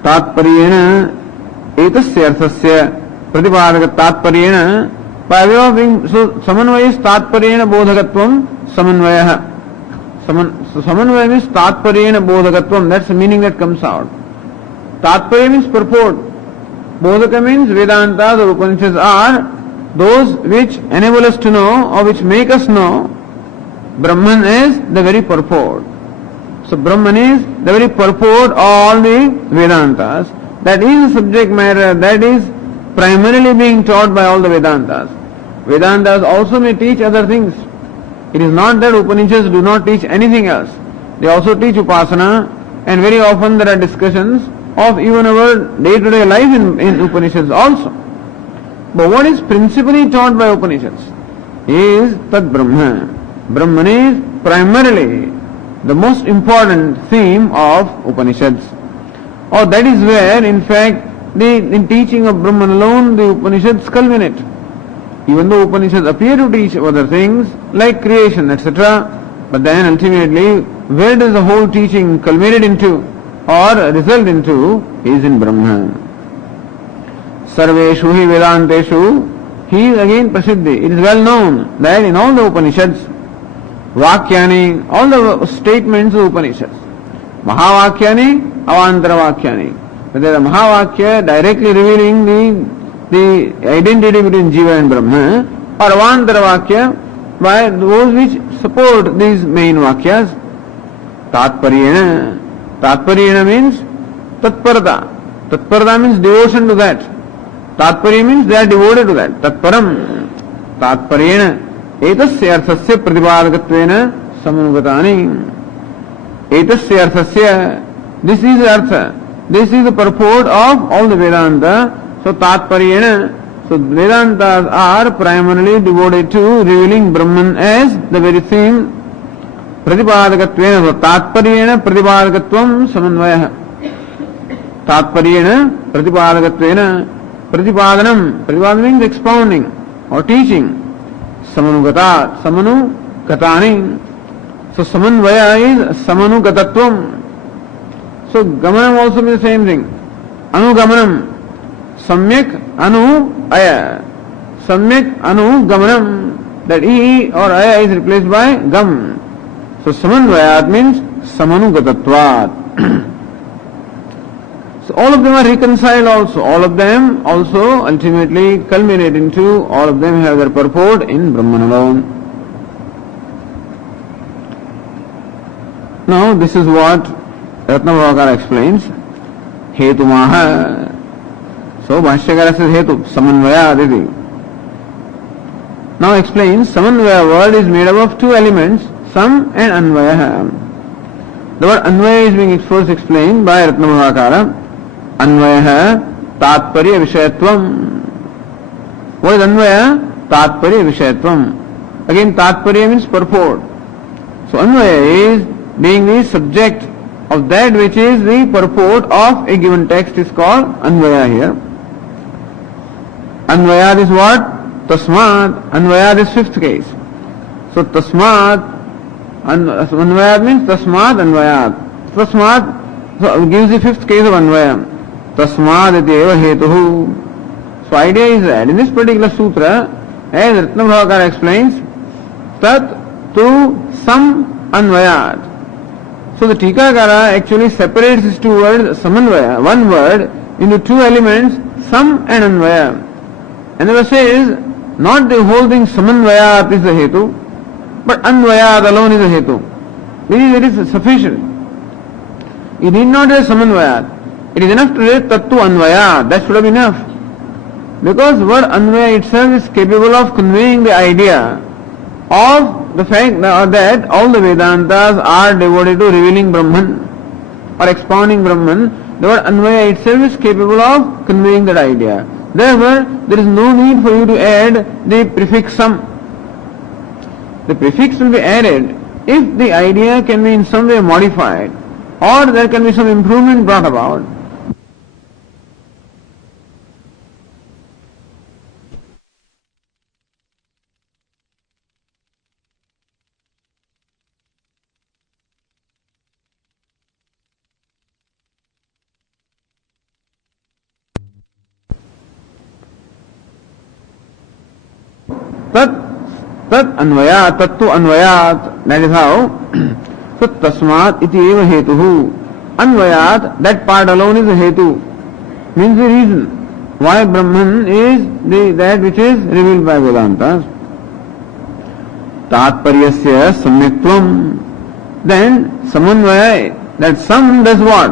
Tatparyena etasya arthasya Pratipadaka Tatparyena, by way of being, so Samanvaya is Tatparyena Bodhakatvam Samanvaya. So Samanvaya means Tatparyena Bodhakatvam, that's the meaning that comes out. Tatparya means purport. Bodhaka means Vedantas or Upanishads are those which enable us to know or which make us know Brahman is the very purport. So Brahman is the very purport of all the Vedantas. That is the subject matter that is primarily being taught by all the Vedantas. Vedantas also may teach other things. It is not that Upanishads do not teach anything else. They also teach Upasana, and very often there are discussions of even our day-to-day life in Upanishads also. But what is principally taught by Upanishads is Tad Brahma. Brahman is primarily the most important theme of Upanishads. Or that is where, in fact, in teaching of Brahman alone, the Upanishads culminate. Even though Upanishads appear to teach other things like creation, etc., but then ultimately, where does the whole teaching culminate into or result into is in Brahma. Sarveshu hi Vedanteshu, he is again Prasiddhi. It is well known that in all the Upanishads, Vakyani, all the statements of Upanishads, Mahavakyani, Avantara Vakyani, whether a Mahavakya directly revealing the identity between Jiva and Brahma, or Avantara Vakya by those which support these main Vakyas, Tatparyena. Tatparyena means Tatparata. Tatparata means devotion to that. Tatparya means they are devoted to that. Tatparam. Tatparyena. Etasya arthasya pratipadakatvena samanugatani. Etasya arthasya. This is the artha. This is the purport of all the Vedanta. So Tatparyena. So Vedantas are primarily devoted to revealing Brahman as the very theme. Pratipadakatvena. So Tatparyena pratipadakatvam samanvaya. Tatparyena pratipadakatvena. Pratipadanam. Pratipadanam means expounding or teaching. Samanugata. Samanukatani. So samanvaya is samanugatatvam. So gamanam also means the same thing. Anugamanam. Samyak anu aya. Samyak anu gamanam. That E or aya is replaced by gam. So samanvayat means samanugatatvat. So all of them are reconciled also. All of them also ultimately culminate into, all of them have their purport in Brahman alone. Now this is what Ratnavakara explains. Hetumaha. So Bhashyakara says Hetu, Samanvaya Aditi. Now explains, Samanvaya word is made up of two elements, Sam and Anvaya. The word Anvaya is being first explained by Ratnavakara. Anvaya Tatparya Vishayatvam. What is Anvaya? Tatparya Vishayatvam. Again, Tatparya means purport. So Anvaya is being the subject of that which is the purport of a given text is called Anvaya here. Anvaya is what? Tasmat, Anvayad is fifth case. So Tasmat, Anvayad means Tasmat, Anvayad. Tasmat, so gives the fifth case of Anvaya. Tasmat ityeva hetuhu. So idea is that in this particular sutra, as Ratnabhavakara explains, Tat to some Anvayad. So the Tikakara actually separates these two words, Samanvaya, one word, into two elements, Sam and Anvaya. And the verse says, not the whole thing Samanvayat is the Hetu, but Anvayat alone is the Hetu. It is sufficient. You need not say Samanvayat. It is enough to say Tattu Anvayat. That should have been enough. Because word Anvaya itself is capable of conveying the idea of the fact that all the Vedantas are devoted to revealing Brahman or expounding Brahman. The word Anvaya itself is capable of conveying that idea. Therefore, there is no need for you to add the prefix some. The prefix will be added if the idea can be in some way modified or there can be some improvement brought about. Tat Anvayat, Tattu Anvayat, that is how. So Tasmat iti eva hetuhu. Anvayat, that part alone is a hetu. Means the reason why Brahman is that which is revealed by Vedantas. Tatparyasya samyaktvam. Then Samanvaya, that some does what?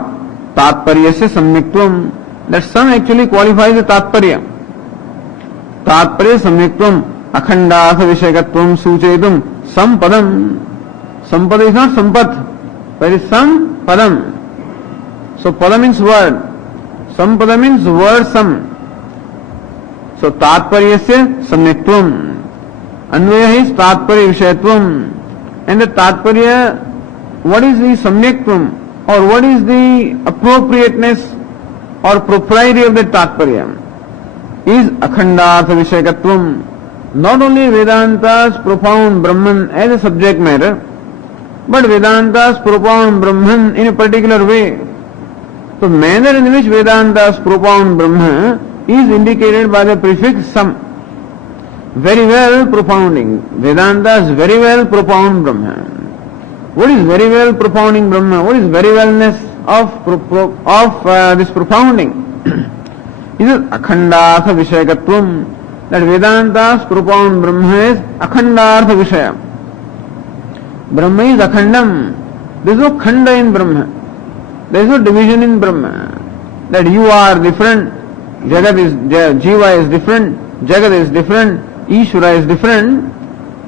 Tatparyasya samyaktvam. That some actually qualifies the Tatparya. Tatparya samyaktvam. Akhandasa Vishayakatvam Suchetum Sampadam. Sampada is not Sampat, but it is Sampadam. So Pada means word. Sampada means word some. So Tatparyasya Samyaktvam. Anvaya is Tatparya Vishayatvam. And the Tatparya, what is the Samyaktvam or what is the appropriateness or propriety of the Tatparya? Is Akhandasa Vishayakatvam. Not only Vedanta's propound Brahman as a subject matter, but Vedanta's propound Brahman in a particular way. The manner in which Vedanta's propound Brahma is indicated by the prefix some. Very well propounding. Vedanta's very well propound Brahma. What is very well propounding Brahma? What is very wellness of this propounding? Is it Akhandartha Vishayakatvam? That Vedanta's propound Brahma is Akhandartha Vishaya. Brahma is Akhandam. There is no Khanda in Brahma. There is no division in Brahma. That you are different, Jagat is, Jiva is different, Jagat is different, Ishvara is different,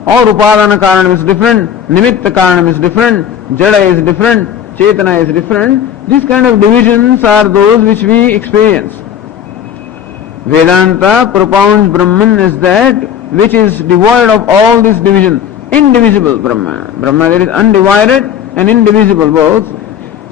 or Upadana Karanam is different, Nimitta Karanam is different, Jada is different, Chetana is different. These kind of divisions are those which we experience. Vedanta propounds Brahman is that which is devoid of all this division. Indivisible Brahma. Brahma that is undivided and indivisible both.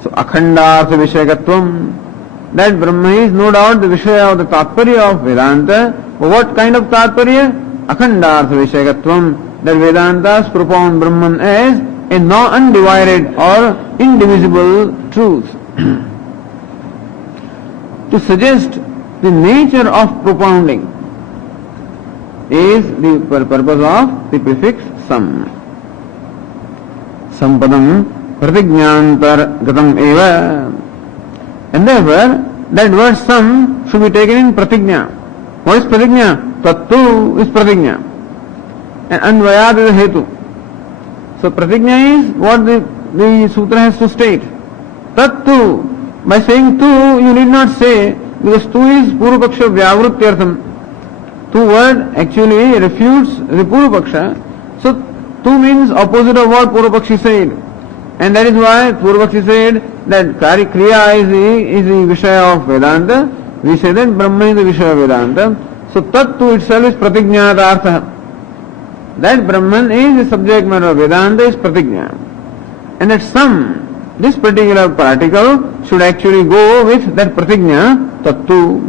So Akhandartha Vishayakatvam. That Brahma is no doubt the Vishaya of the Tatparya of Vedanta. What kind of Tatparya? Akhandartha Vishayakatvam. That Vedanta's propound Brahman as a undivided or indivisible truth. To suggest the nature of propounding is the purpose of the prefix sam. Sampadam pratigyantar gatam eva. And therefore, that word sam should be taken in pratignya. What is pratignya? Tattu is pratignya. And anvayat is a hetu. So pratignya is what the sutra has to state. Tattu. By saying tu, you need not say, because tu is Purvapaksha Vyavrutyartham. Tu word actually refutes the Purvapaksha. So tu means opposite of what Purvapakshi said. And that is why Purvapakshi said that Kriya is the Vishaya of Vedanta. We say that Brahma is the Vishaya of Vedanta. So tat tu itself is Pratignatartha. That Brahman is the subject matter of Vedanta is Pratigna. And that some, this particular particle should actually go with that pratigna, tattu.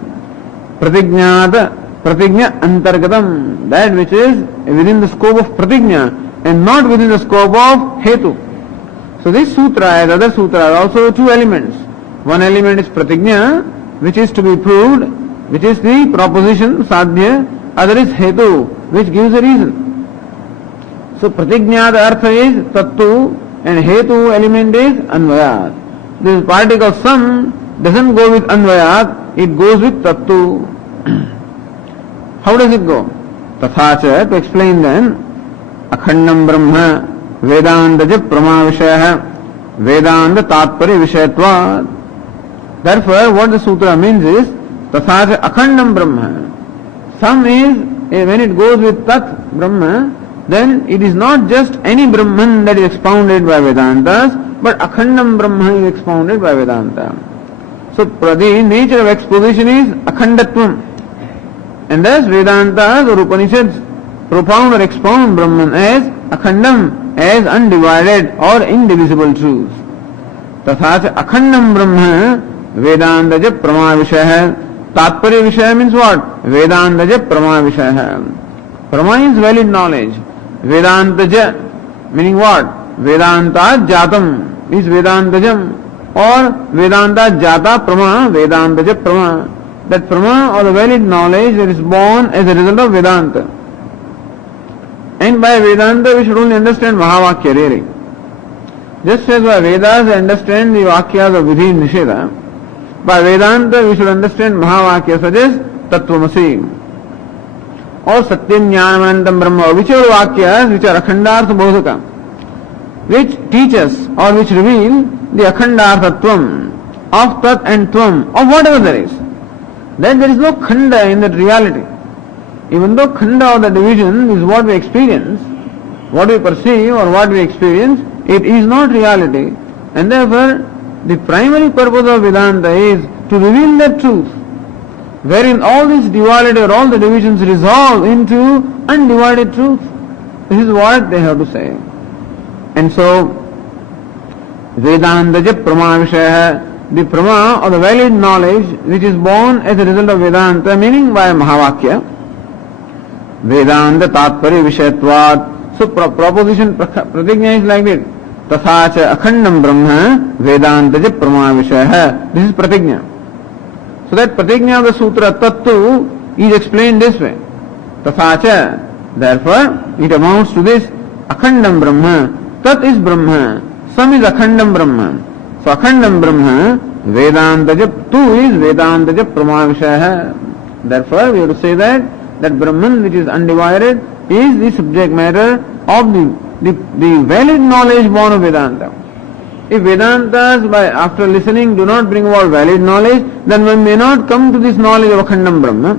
Pratignyata pratignya antargatam, that which is within the scope of pratignya and not within the scope of hetu. So this sutra, as other sutra, are also two elements. One element is pratignya, which is to be proved, which is the proposition, sadhya. Other is hetu, which gives a reason. So pratignya, the artha is tattu, and hetu element is anvayat. This particle sum doesn't go with anvayat, it goes with tattu. How does it go? Tathacha, to explain then, akhandam brahma vedantaja prama vishaya vedanta tatpari vishayatvat. Therefore, what the sutra means is, tathacha akhandam brahma. Some is, when it goes with tat brahma, then it is not just any Brahman that is expounded by Vedantas, but akhandam Brahma is expounded by Vedanta. So the nature of exposition is akhandatvam. And thus Vedantas or Upanishads propound or expound Brahman as akhandam, as undivided or indivisible truth. Tathacha akhandam Brahma Vedantaja prama vishaya. Tatparya vishaya means what? Vedantaja prama vishaya. Prama is valid knowledge. Vedantaja, meaning what? Vedanta jatam is Vedantajam, or Vedanta jata prama, Vedantaja prama. That prama or the valid knowledge that is born as a result of Vedanta. And by Vedanta we should only understand Mahavakya really. Just as by Vedas we understand the Vakyas of Vidhi and Nisheda, by Vedanta we should understand Mahavakya such as Tattvamasi or Satyam Jnanamanandam Brahma, whichever Vakyas which are Akhandartha Bodhaka, which teach us or which reveal the Akhandarthatvam of Tat and Tvam, of whatever there is. Then there is no Khanda in that reality. Even though Khanda or the division is what we experience, what we perceive or what we experience, it is not reality. And therefore, the primary purpose of Vedanta is to reveal that truth, wherein all this duality or all the divisions resolve into undivided truth. This is what they have to say. And so, Vedantaja prama vishaya, the prama or the valid knowledge which is born as a result of Vedanta, meaning by Mahavakya, Vedanta tatpari vishayatvat. So proposition pratignya is like this. Tathacha akhandam brahma Vedantaja prama vishaya. This is pratignya. So that pratignya of the sutra tattu is explained this way. Tathacha, therefore it amounts to this akhandam brahma. Tat is Brahma, some is akhandam Brahma. So akhandam Brahma, Vedantaja, tu is Vedantaja prama vishaya. Therefore we have to say that Brahman which is undivided is the subject matter of the valid knowledge born of Vedanta. If Vedantas after listening do not bring about valid knowledge, then one may not come to this knowledge of akhandam Brahma.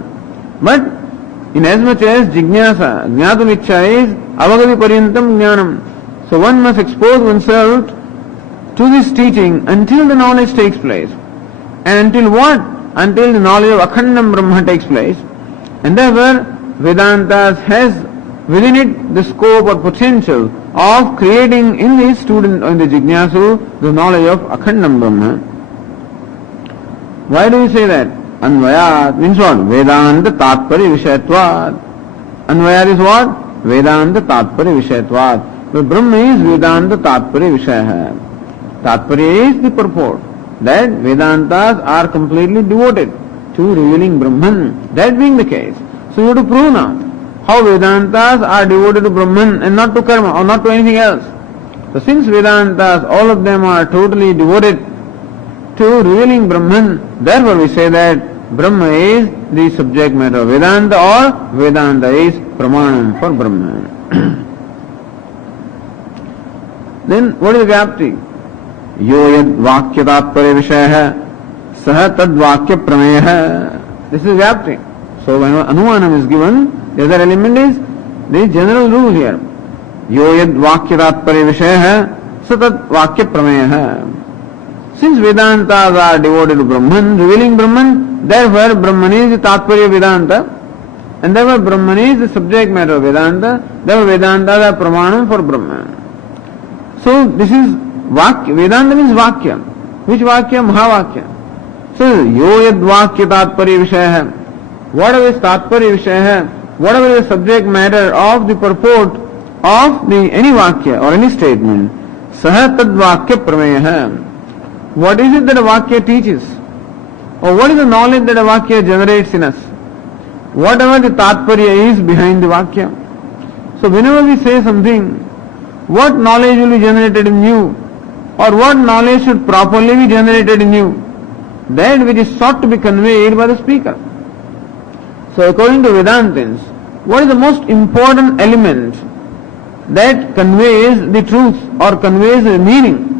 But inasmuch as jignasa, jnatum ichcha is avagati paryantam jnanam. So one must expose oneself to this teaching until the knowledge takes place. And until what? Until the knowledge of akhandam Brahma takes place. And therefore, Vedantas has within it the scope or potential of creating in the student or in the jignasu the knowledge of akhandam Brahma. Why do we say that? Anvayat means what? Vedanta tatpari vishayatvat. Anvayat is what? Vedanta tatpari vishayatvat. So Brahma is Vedanta tatpari vishaya. Tatpari is the purport that Vedantas are completely devoted to revealing Brahman. That being the case, so you have to prove now how Vedantas are devoted to Brahman and not to karma or not to anything else. So since Vedantas, all of them are totally devoted to revealing Brahman, therefore we say that Brahma is the subject matter of Vedanta or Vedanta is pramanam for Brahman. Then what is Vyapti? Yo yad vakya tatpare vishaya saha tad vakya prameya. This is Vyapti. So when Anumanam is given, the other element is the general rule here. Yo yad vakya tatpare vishaya sa tad vakya prameya. Since Vedantas are devoted to Brahman, revealing Brahman, therefore Brahman is the tatparya Vedanta, and therefore Brahman is the subject matter of Vedanta, therefore Vedantas are pramanam for Brahman. So this is Vakya. Vedanta means Vakya. Which Vakya? Mahavakya. So yo yad Vakya tatpari vishaya. whatever is tatparya vishaya, whatever is the subject matter of the purport of the any vakya or any statement, saha tad vakya prameya. What is it that a vakya teaches? Or what is the knowledge that a vakya generates in us? Whatever the tatparya is behind the vakya. So whenever we say something, what knowledge will be generated in you? Or what knowledge should properly be generated in you? That which is sought to be conveyed by the speaker. So according to Vedantins, what is the most important element that conveys the truth or conveys the meaning?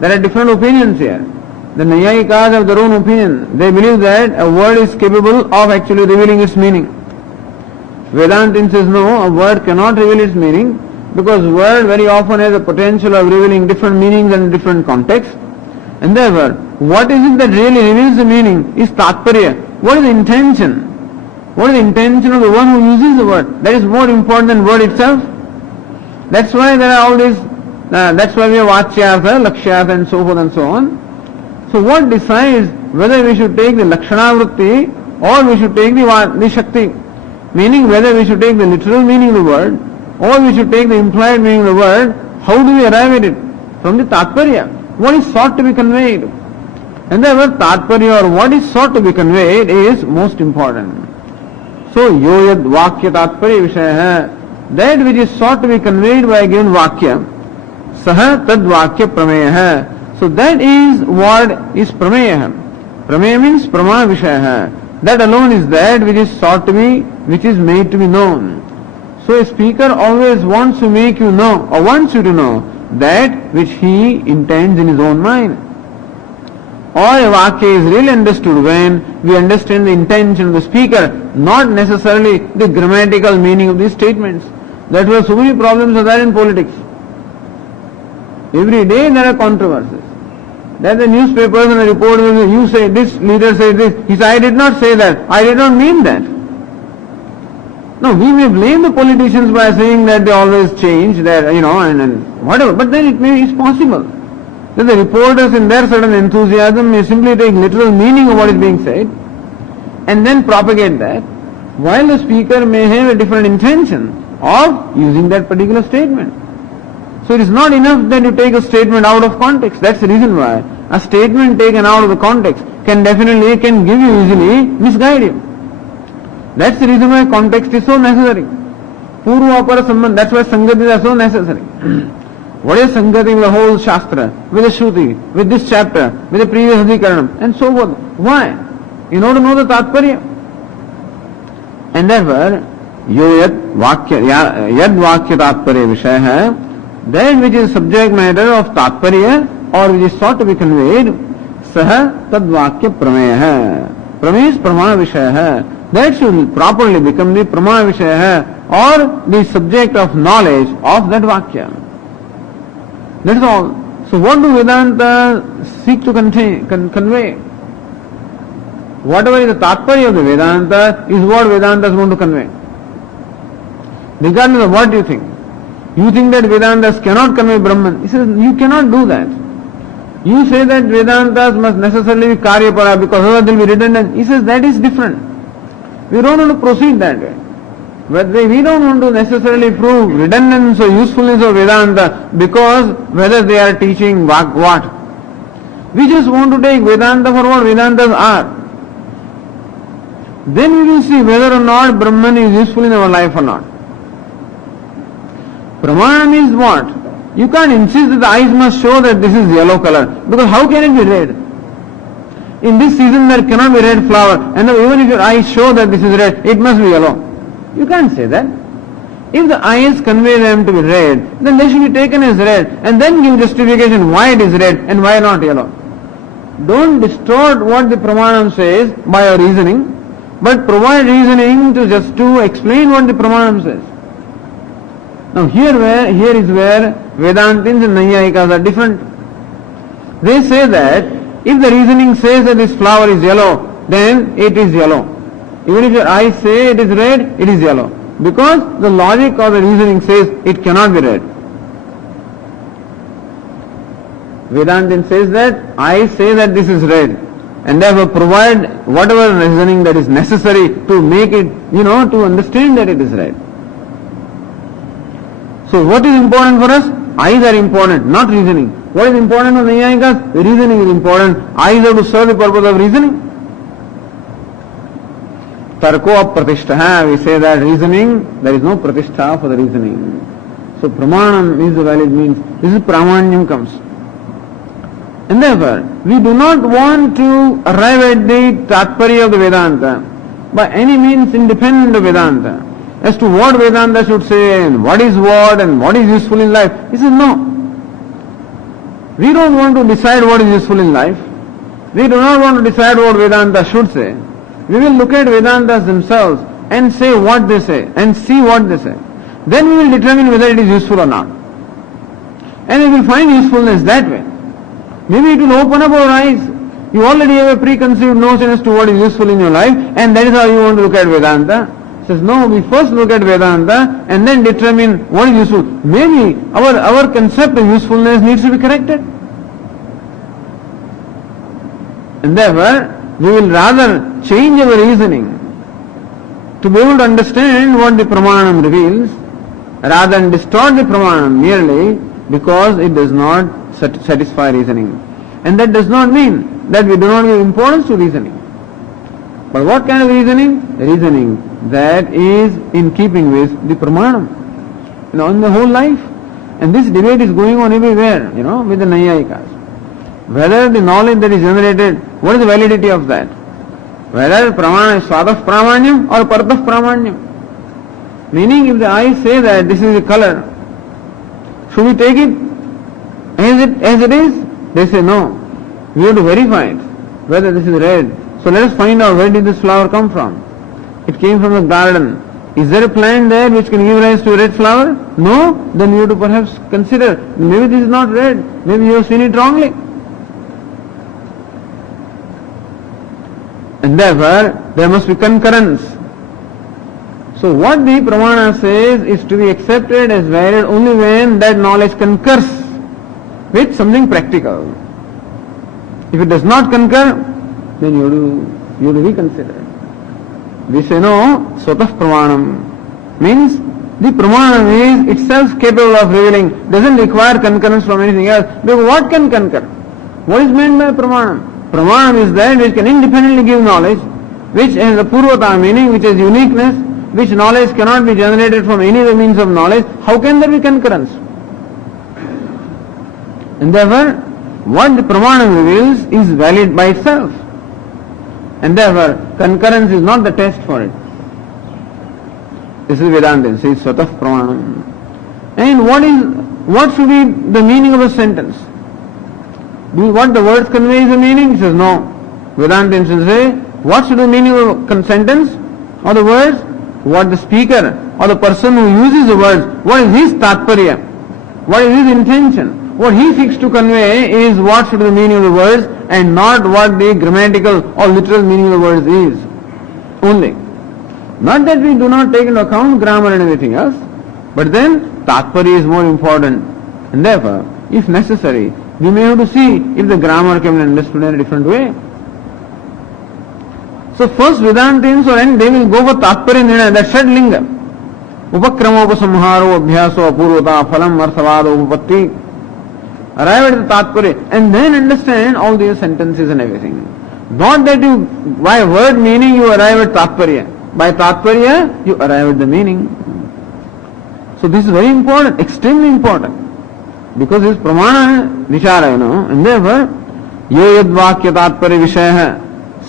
There are different opinions here. The Nayayikas have their own opinion. They believe that a word is capable of actually revealing its meaning. Vedantins says no, a word cannot reveal its meaning because word very often has a potential of revealing different meanings and different contexts. And therefore, what is it that really reveals the meaning is tatparya. What is the intention? What is the intention of the one who uses the word? That is more important than word itself. That's why there are all these, that's why we have vachyartha, lakshyartha and so forth and so on. So what decides whether we should take the lakshana vritti or we should take the shakti? Meaning whether we should take the literal meaning of the word or we should take the implied meaning of the word, how do we arrive at it? From the tatparya. What is sought to be conveyed? And therefore tatparya or what is sought to be conveyed is most important. So yoyad vakya tatparya vishaya, that which is sought to be conveyed by a given vakya, saha tad vakya prameya. So that is what is prameya. Prameya means prama vishaya. That alone is that which is sought to be, which is made to be known. So a speaker always wants to make you know or wants you to know that which he intends in his own mind. Or a vakya is really understood when we understand the intention of the speaker, not necessarily the grammatical meaning of these statements. That's why so many problems are there in politics. Every day there are controversies. That the newspapers and the reporters, you say this, leader said this. He said, I did not say that. I did not mean that. No, we may blame the politicians by saying that they always change their, and whatever. But then it's possible that the reporters in their certain enthusiasm may simply take literal meaning of what is being said and then propagate that, while the speaker may have a different intention of using that particular statement. So it is not enough that you take a statement out of context. That's the reason why a statement taken out of the context can give you easily misguide you. That's the reason why context is so necessary. Purva para sambandh, that's why sangatis are so necessary. What is sangati with the whole shastra, with the shruti, with this chapter, with the previous adhikaranam, and so forth? Why? In order to know the tatparya. And therefore, yad vakya tatparya vishaya hai, that which is subject matter of tatparya or which is sought to be conveyed, saha tad vakya prameya hai. Prameya is prama vishaya hai. That should properly become the prama vishaya hai, or the subject of knowledge of that vakya. That's all. So what do Vedanta seek to convey? Whatever is the tatparya of the Vedanta is what Vedanta is going to convey. Regardless of what you think. You think that Vedantas cannot convey Brahman. He says, you cannot do that. You say that Vedantas must necessarily be Karyapara because otherwise they will be redundant. He says that is different. We don't want to proceed that way. But we don't want to necessarily prove redundance or usefulness of Vedanta because whether they are teaching what. We just want to take Vedanta for what Vedantas are. Then we will see whether or not Brahman is useful in our life or not. Pramana means what? You can't insist that the eyes must show that this is yellow color, because how can it be red? In this season there cannot be red flower, and even if your eyes show that this is red, it must be yellow. You can't say that. If the eyes convey them to be red, then they should be taken as red, and then give justification why it is red and why not yellow. Don't distort what the Pramanam says by your reasoning, but provide reasoning to explain what the Pramanam says. Now here is where Vedantins and Nayayikas are different. They say that if the reasoning says that this flower is yellow, then it is yellow. Even if your eyes say it is red, it is yellow. Because the logic or the reasoning says it cannot be red. Vedantin says that I say that this is red, and therefore provide whatever reasoning that is necessary to make it, to understand that it is right. So what is important for us? Eyes are important, not reasoning. What is important for Naiyayikas? Reasoning is important. Eyes have to serve the purpose of reasoning. Tarko apratishta. We say that reasoning, there is no pratishtha for the reasoning. So pramanam is the valid means. This is pramanyam comes. And therefore, we do not want to arrive at the tatparya of the Vedanta by any means independent of Vedanta. As to what Vedanta should say and what is useful in life. He says no. We don't want to decide what is useful in life. We do not want to decide what Vedanta should say. We will look at Vedantas themselves and say what they say and see what they say. Then we will determine whether it is useful or not. And we will find usefulness that way. Maybe it will open up our eyes. You already have a preconceived notion as to what is useful in your life, and that is how you want to look at Vedanta. Says no, we first look at Vedanta and then determine what is useful. Maybe our concept of usefulness needs to be corrected. And therefore, we will rather change our reasoning to be able to understand what the Pramanam reveals, rather than distort the Pramanam merely because it does not satisfy reasoning. And that does not mean that we do not give importance to reasoning. But what kind of reasoning? Reasoning that is in keeping with the Pramanam, in the whole life. And this debate is going on everywhere, with the Naiyayikas. Whether the knowledge that is generated, what is the validity of that? Whether Pramana is Swadaf Pramanyam or Partaf Pramanyam. Meaning, if the eyes say that this is the color, should we take it as it is? They say no. We have to verify it, whether this is red. So let us find out where did this flower come from. It came from the garden. Is there a plant there which can give rise to a red flower? No? Then we have to perhaps consider, maybe this is not red. Maybe you have seen it wrongly. And therefore, there must be concurrence. So what the Pramana says is to be accepted as valid only when that knowledge concurs with something practical. If it does not concur, then you have to reconsider. We say no, Swatah Pramanam means the Pramanam is itself capable of revealing, doesn't require concurrence from anything else. Because what can concur? What is meant by Pramanam? Pramanam is that which can independently give knowledge, which has a Purvata meaning, which has uniqueness, which knowledge cannot be generated from any other means of knowledge. How can there be concurrence? And therefore, what the Pramanam reveals is valid by itself. And therefore, concurrence is not the test for it. This is Vedanta, it says Swatah Pramanam. And what should be the meaning of a sentence? What the words convey is the meaning? He says no. Vedanta say, what should be the meaning of a sentence or the words? What the speaker or the person who uses the words, what is his tatparya? What is his intention? What he seeks to convey is what should be the meaning of the words and not what the grammatical or literal meaning of the words is. Only. Not that we do not take into account grammar and everything else, but then tatparya is more important. And therefore, if necessary, we may have to see if the grammar can be understood in a different way. So first Vedantins they will go for tatparya nirnaya, that Shad Linga. Upakramo abhyaso apurvata phalam arthavado upatti. Arrive at the tatparya and then understand all these sentences and everything. Not that you, by word meaning you arrive at tatparya. By tatparya you arrive at the meaning. So this is very important, extremely important. Because this pramana vichara, and therefore, yo yad vakya tatparya vishaya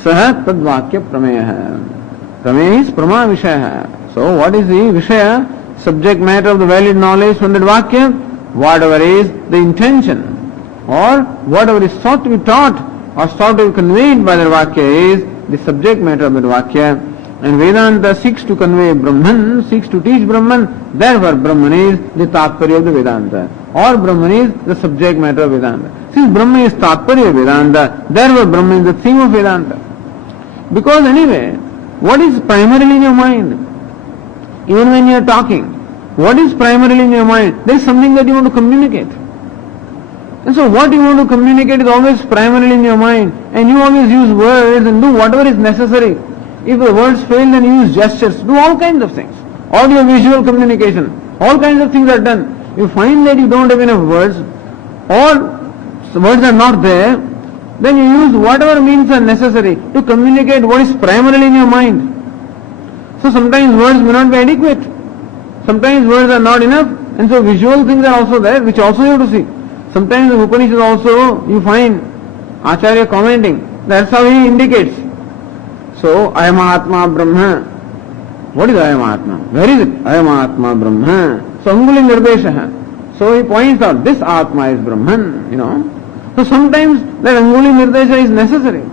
sah tad vakya prameya. Prameya is prama vishaya. So what is the vishaya? Subject matter of the valid knowledge from that vakya? Whatever is the intention or whatever is sought to be taught or sought to be conveyed by the vakya is the subject matter of the vakya. And Vedanta seeks to convey Brahman, seeks to teach Brahman, therefore Brahman is the tatparya of the Vedanta. Or Brahman is the subject matter of Vedanta. Since Brahman is tatparya of Vedanta, therefore Brahman is the theme of Vedanta. Because anyway, what is primarily in your mind? Even when you are talking, what is primarily in your mind? There is something that you want to communicate. And so what you want to communicate is always primarily in your mind, and you always use words and do whatever is necessary. If the words fail, then use gestures, do all kinds of things. Audio visual communication, all kinds of things are done. You find that you don't have enough words, or words are not there, then you use whatever means are necessary to communicate what is primarily in your mind. So sometimes words may not be adequate. Sometimes words are not enough, and so visual things are also there, which also you have to see. Sometimes in Upanishads also you find Acharya commenting. That's how he indicates. So, Ayam Atma Brahma. What is Ayam Atma? Where is it? Ayam Atma Brahma. So, Anguli Nirdesha. So he points out, this Atma is Brahman, So sometimes that Anguli Nirdesha is necessary.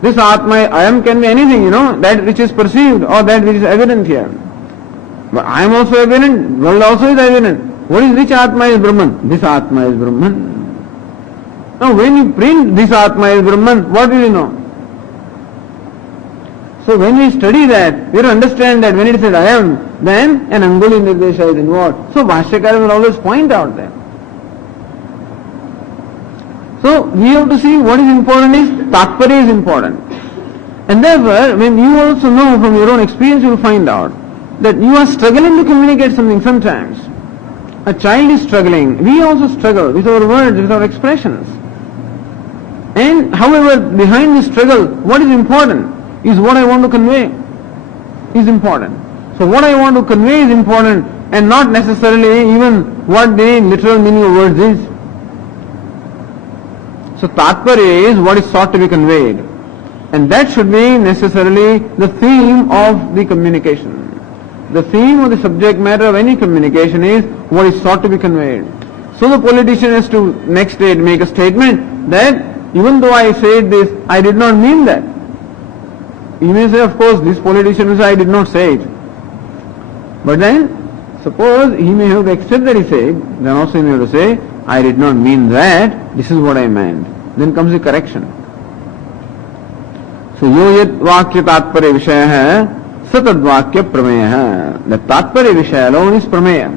This Atma, Ayam can be anything, that which is perceived or that which is evident here. But I am also evident, world also is evident. What is which Atma is Brahman? This Atma is Brahman. Now when you print this Atma is Brahman, what will you know? So when we study that, we understand that when it says I am, then an Anguli Nirdesha is involved. So Bhashyakara will always point out that. So we have to see what is important is, Tatparya is important. And therefore, when you also know from your own experience, you will find out that you are struggling to communicate something sometimes. A child is struggling. We also struggle with our words, with our expressions. And however, behind the struggle, what is important is what I want to convey is important. So what I want to convey is important and not necessarily even what the literal meaning of words is. So Tatparya is what is sought to be conveyed. And that should be necessarily the theme of the communication. The theme or the subject matter of any communication is what is sought to be conveyed. So the politician has to next day make a statement that even though I said this, I did not mean that. He may say, of course, this politician will say, I did not say it. But then, suppose he may have to accept that he said, then also he may have to say, I did not mean that, this is what I meant. Then comes the correction. So, yo yat vakya tatparya vishaya hai, satad vakya prameya hai. The tatparya vishaya alone is prameya.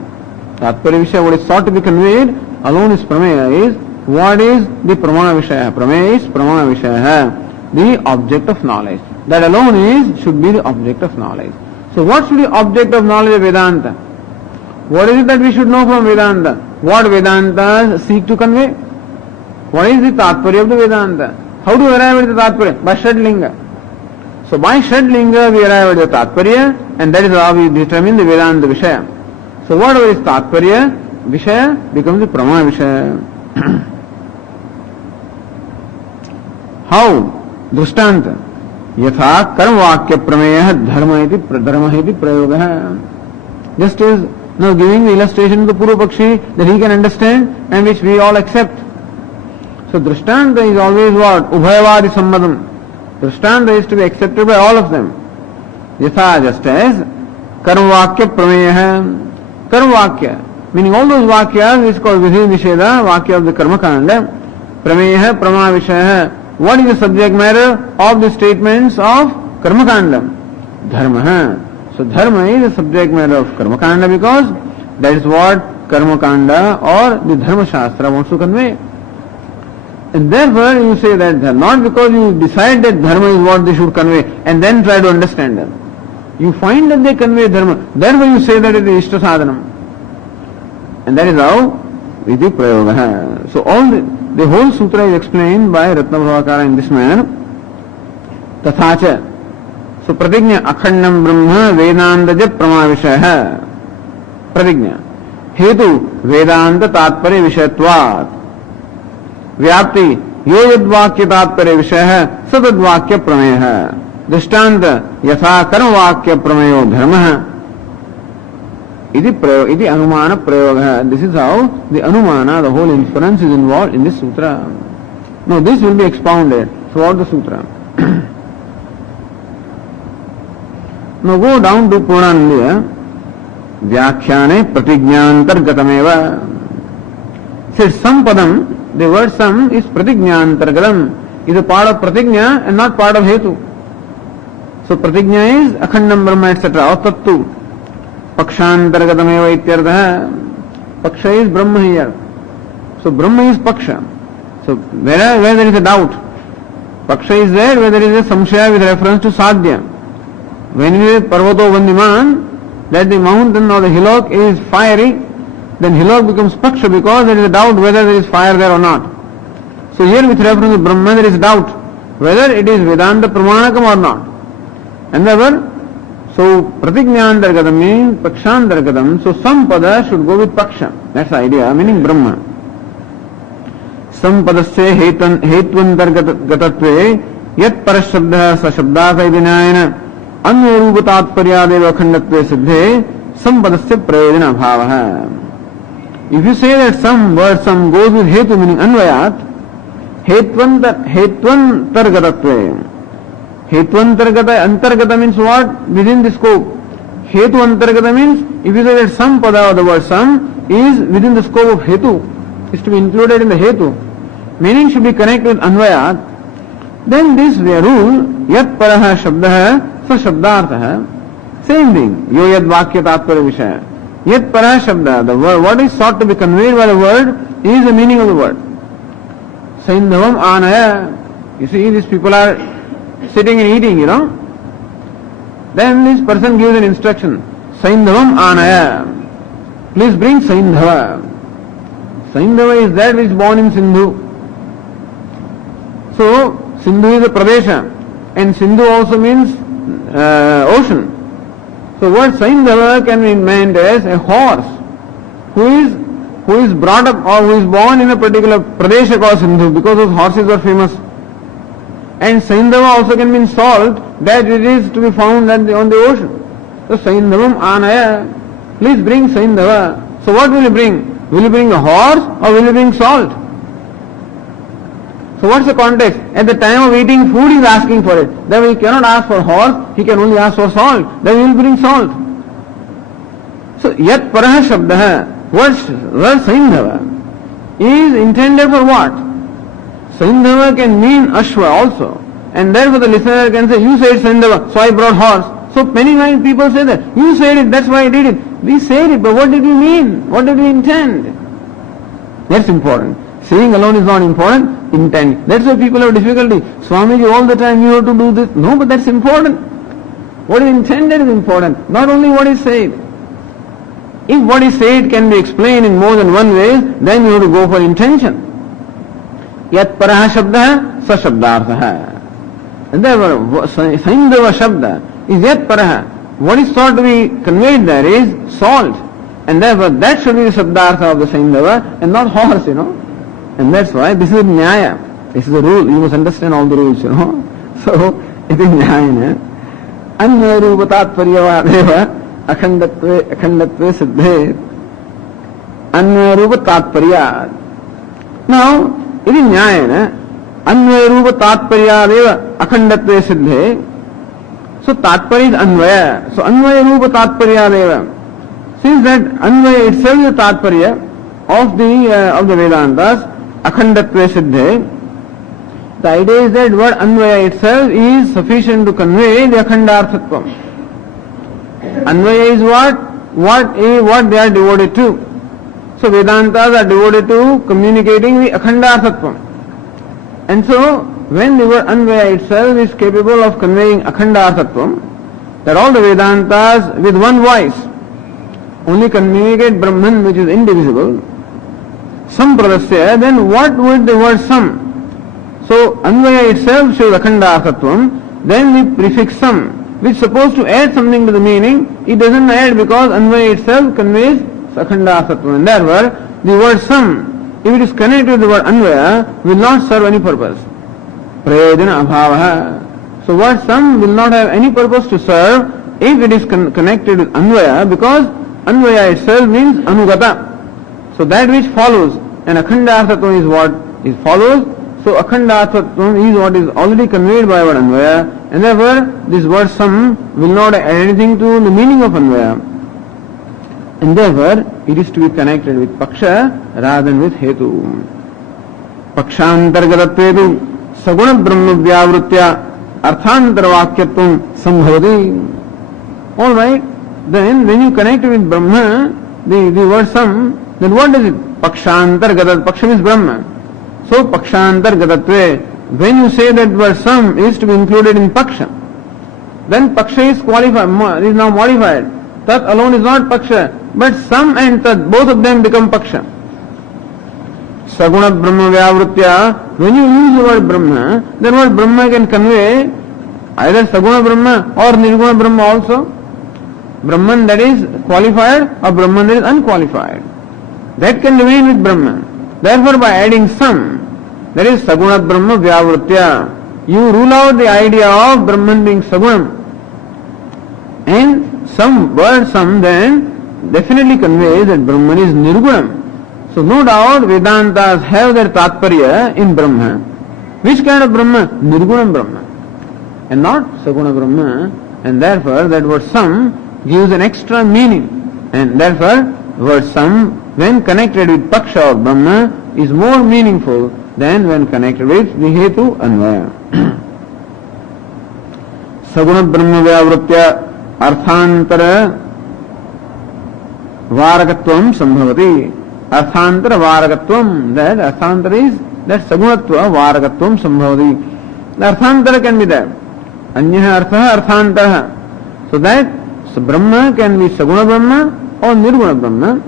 Tatparya vishaya, what is sought to be conveyed, alone is prameya, is what is the pramana vishaya. Prameya is pramana vishaya hai, the object of knowledge. That alone should be the object of knowledge. So what should be the object of knowledge of Vedanta? What is it that we should know from Vedanta? What Vedantas seek to convey? What is the Tatparya of the Vedanta? How do we arrive at the Tatparya? By Shadlinga. So by Shadlinga we arrive at the Tatparya, and that is how we determine the Vedanta Vishaya. So whatever is Tatparya, Vishaya becomes the Pramana Vishaya. How? Drishtanta. यथा कर्म वाक्य प्रमेय धर्म इति प्रयोग है. Just as now giving the illustration to the Purva Pakshi that he can understand and which we all accept. So Drishtanta is always what? Ubhayavadi sammadam. Drishtanta is to be accepted by all of them. Yatha, just as कर्म वाक्य प्रमेय है. कर्म वाक्य meaning all those vakyas is called Vidhi Nisheda, vakya of the Karma Kanda. Prameya hai, Prama Vishaya hai. What is the subject matter of the statements of Karma Kanda? Dharma. So Dharma is the subject matter of Karma Kanda because that is what Karma Kanda or the Dharma Shastra wants to convey. And therefore you say that not because you decide that Dharma is what they should convey and then try to understand them. You find that they convey Dharma, therefore you say that it is Ishta Sadhanam. And that is how Vidhi Prayoga. So all the whole sutra is explained by Ratnabhavakara in this manner. Tathacha. So pratignya akhandam brahma vedantaja pramavishaya. Pratignya. Hetu vedanta tatparya vishayatvat. Vyapti yoyadvakya tatparya vishaya satadvakya prameya. Drishtanta yatha karmavakya prameyo dharma. Iti anumana prayoga. This is how the anumana, the whole inference is involved in this sutra. Now this will be expounded throughout the sutra. Now go down to Purnanandya. Vyakhyane pratigyantargatameva. Says some padam, the word some is pratigyantargatam, is a part of pratignya and not part of hetu. So pratignya is akhandam brahma etc. or tattu. Pakshantargatameva ityartha. Paksha is Brahma here. So Brahma is Paksha. So where there is a doubt, Paksha is there where there is a Samshaya with reference to Sadhya. When it is Parvato Vandiman, that the mountain or the hillock is fiery, then hillock becomes Paksha because there is a doubt whether there is fire there or not. So here with reference to Brahma there is doubt whether it is Vedanta Pramanakam or not. And therefore, so Pratigyantargatam means Pakshantargatam, so some pada should go with Paksha. That's the idea, meaning Brahma. Some padasya hetvantargatatve yat parashabdha sashabdata idinayana अन्यरूपतात्पर्यादेव अखंडत्वे सिद्धे संपदस्य प्रयोजन अभावः. If you say that some word some goes with hetu meaning अन्वयात, हेत्वंतर्गतत्वे. Hetvantargata, antargata means what? Within the scope. Hetu antargata means if you say that some pada or the word some is within the scope of hetu, is to be included in the hetu, meaning should be connected with anvayat, then this rule, yat paraha shabdaha sa shabdartha, same thing, yo yad vakya tatpara vishaya. Yat paraha shabda, the word, what is sought to be conveyed by the word is the meaning of the word. Saindhavam anaya, you see these people are sitting and eating, Then this person gives an instruction, Saindhavam anaya, please bring Saindhava. Saindhava is that which is born in Sindhu. So, Sindhu is a Pradesha, and Sindhu also means ocean. So word Saindhava can be meant as a horse who is brought up or who is born in a particular Pradesha called Sindhu, because those horses are famous. And Saindhava also can mean salt, that it is to be found on the ocean. So Saindhavam anaya, please bring Saindhava. So what will you bring? Will you bring a horse or will you bring salt? So what's the context? At the time of eating food he is asking for it. Then he cannot ask for horse, he can only ask for salt. Then he will bring salt. So yat paraha shabdaha, word Saindhava is intended for what? Saindhava can mean Ashwa also. And therefore the listener can say, you said Saindhava, so I brought horse. So many times people say that, you said it, that's why I did it. We said it, but what did we mean? What did we intend? That's important. Saying alone is not important, intent. That's why people have difficulty. Swamiji, all the time you have to do this. No, but that's important. What is intended is important, not only what is said. If what is said can be explained in more than one way, then you have to go for intention. Yat paraha shabda sa shabdartha. And therefore, Saindhava shabda is yat paraha. What is thought to be conveyed there is salt. And therefore, that should be the shabdartha of the Saindhava and not horse, And that's why this is Nyaya. This is the rule. You must understand all the rules, So, it is Nyaya. Anya rupatatparyavadeva akhandatve siddhe. Anya rupatatparyad. Now, it is Nyaya. Anya rupatatparyadeva akhandatve siddhe. So, tatparya is Anvaya. So, Anvaya rupatatparyadeva. Since that Anvaya itself is the tatparya of the Vedantas, akhandatve siddhe, the idea is that word Anvaya itself is sufficient to convey the akhandarthatvam. Anvaya is what they are devoted to. So Vedantas are devoted to communicating the akhandarthatvam. And so when the word Anvaya itself is capable of conveying akhandarthatvam, that all the Vedantas with one voice only communicate Brahman, which is indivisible, sampradasya, then what would the word sam? So Anvaya itself shows akhandarthatvam, then the prefix sam, which is supposed to add something to the meaning, it doesn't add because Anvaya itself conveys akhandarthatvam. And therefore, the word sam, if it is connected with the word Anvaya, will not serve any purpose. Prayojana abhavaha. So word sam will not have any purpose to serve if it is connected with Anvaya, because Anvaya itself means anugata. So that which follows, and akhandarthatvam is what is follows. So akhandarthatvam is what is already conveyed by word Anvaya, and therefore this word sam will not add anything to the meaning of Anvaya. And therefore it is to be connected with Paksha rather than with Hetu. Pakshantargatatvedu saguna brahma vyavritya arthantarvakyatvam sambhavati. Alright, then when you connect it with Brahma, the word sam, then what does it? Pakshantargata, Paksha means Brahma. So Pakshantargatatve, when you say that word some is to be included in Paksha, then Paksha is qualified, is now modified. Tat alone is not Paksha, but some and Tat, both of them become Paksha. Saguna Brahma Vyavritya, when you use the word Brahma, then word Brahma can convey either Saguna Brahma or Nirguna Brahma also. Brahman that is qualified or Brahman that is unqualified. That can remain with Brahman. Therefore, by adding some, that is Saguna Brahma Vyavritya, you rule out the idea of Brahman being Sagunam. And some word some then definitely conveys that Brahman is Nirgunam. So no doubt Vedantas have their Tatparya in Brahma. Which kind of Brahma? Nirgunam Brahma. And not Saguna Brahma. And therefore that word some gives an extra meaning. And therefore word some, when connected with Paksha or Brahma, is more meaningful than when connected with the Hetu Anvaya. Saguna Brahma Vyavritya Arthantara Varakatvam Sambhavati. Arthantara Varakatvam, that Arthantara is that Sagunatva Varakatvam Sambhavati. The Arthantara can be there. Anyaha Arthaha Arthantara. So that Brahma can be Saguna Brahma or Nirguna Brahma.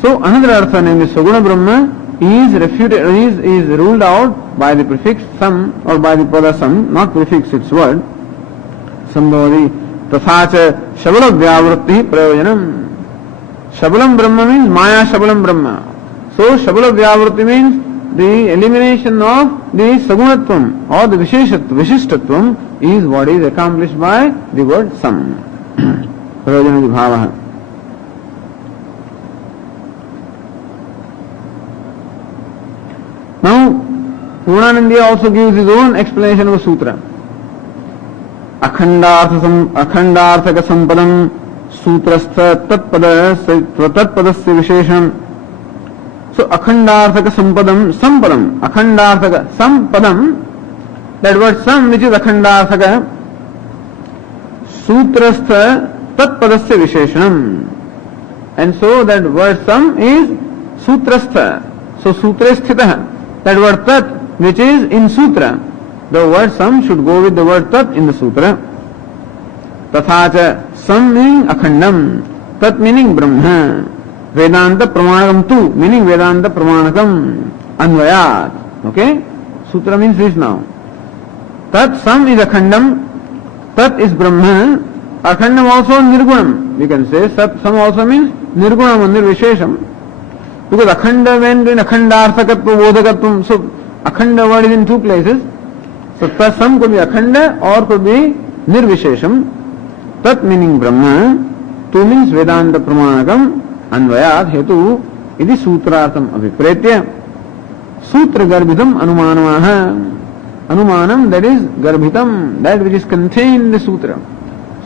So another Artha named Saguna Brahma is refuted, is ruled out by the prefix sam or by the pada sam, not prefix, its word. Sambhavati. Tathacha Shabala Vyavritti Prayojanam. Shabalam Brahma means Maya Shabalam Brahma. So Shabala Vyavritti means the elimination of the Sagunatvam or the Vishishthatvam is what is accomplished by the word sam. Prayojanam Bhavaha. Now, Purnananda also gives his own explanation of a sutra. Akhandarthaka sampadam sutrastha tatpadasya vishesham. So, akhandarthaka sampadam, akhandarthaka sampadam, that word sam which is akhandarthaka, sutrastha tatpadasya vishesham. And so, that word sam is sutrastha. So, sutra is sthitaha. That word tat, which is in sutra, the word sam should go with the word tat in the sutra. Tathacha, sam meaning akhandam, tat meaning Brahma, Vedanta Pramanakam tu, meaning Vedanta Pramanakam, Anvayat. Okay? Sutra means this now. Tat, sam is akhandam, tat is Brahma, akhandam also nirgunam. You can say sam also means nirgunam or nirvishesham. Because akhanda went in akhandarthakatva bodhakatvam. So akhanda word is in two places. So tasam could be akhanda or could be nirvishesham. Tat meaning Brahma, tu means Vedanta Pramanakam, Anvayat hetu idi sutrartham abhipretya. Sutra garbhitam anumanamaha. Anumanam, that is garbhitam, that which is contained in the sutra.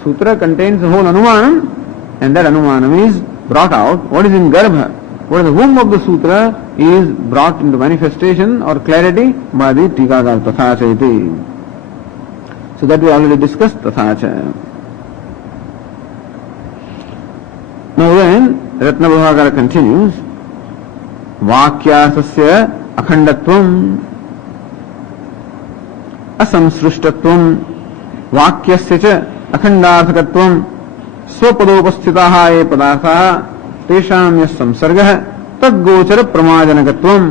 Sutra contains the whole anumanam, and that anumanam is brought out. What is in garbha? What is the womb of the sutra is brought into manifestation or clarity by the Tikakar Tathacha iti. So that we already discussed Tathacha. Now then, Ratna Bhavakara continues, Vakyasasya akhandatvam asamsrushtatvam vakyasya cha akhandarthakatvam swapadopasthitaha ye padarthaha तेषाम यः संसर्गः तद्गोचर प्रमाजनकत्वम्.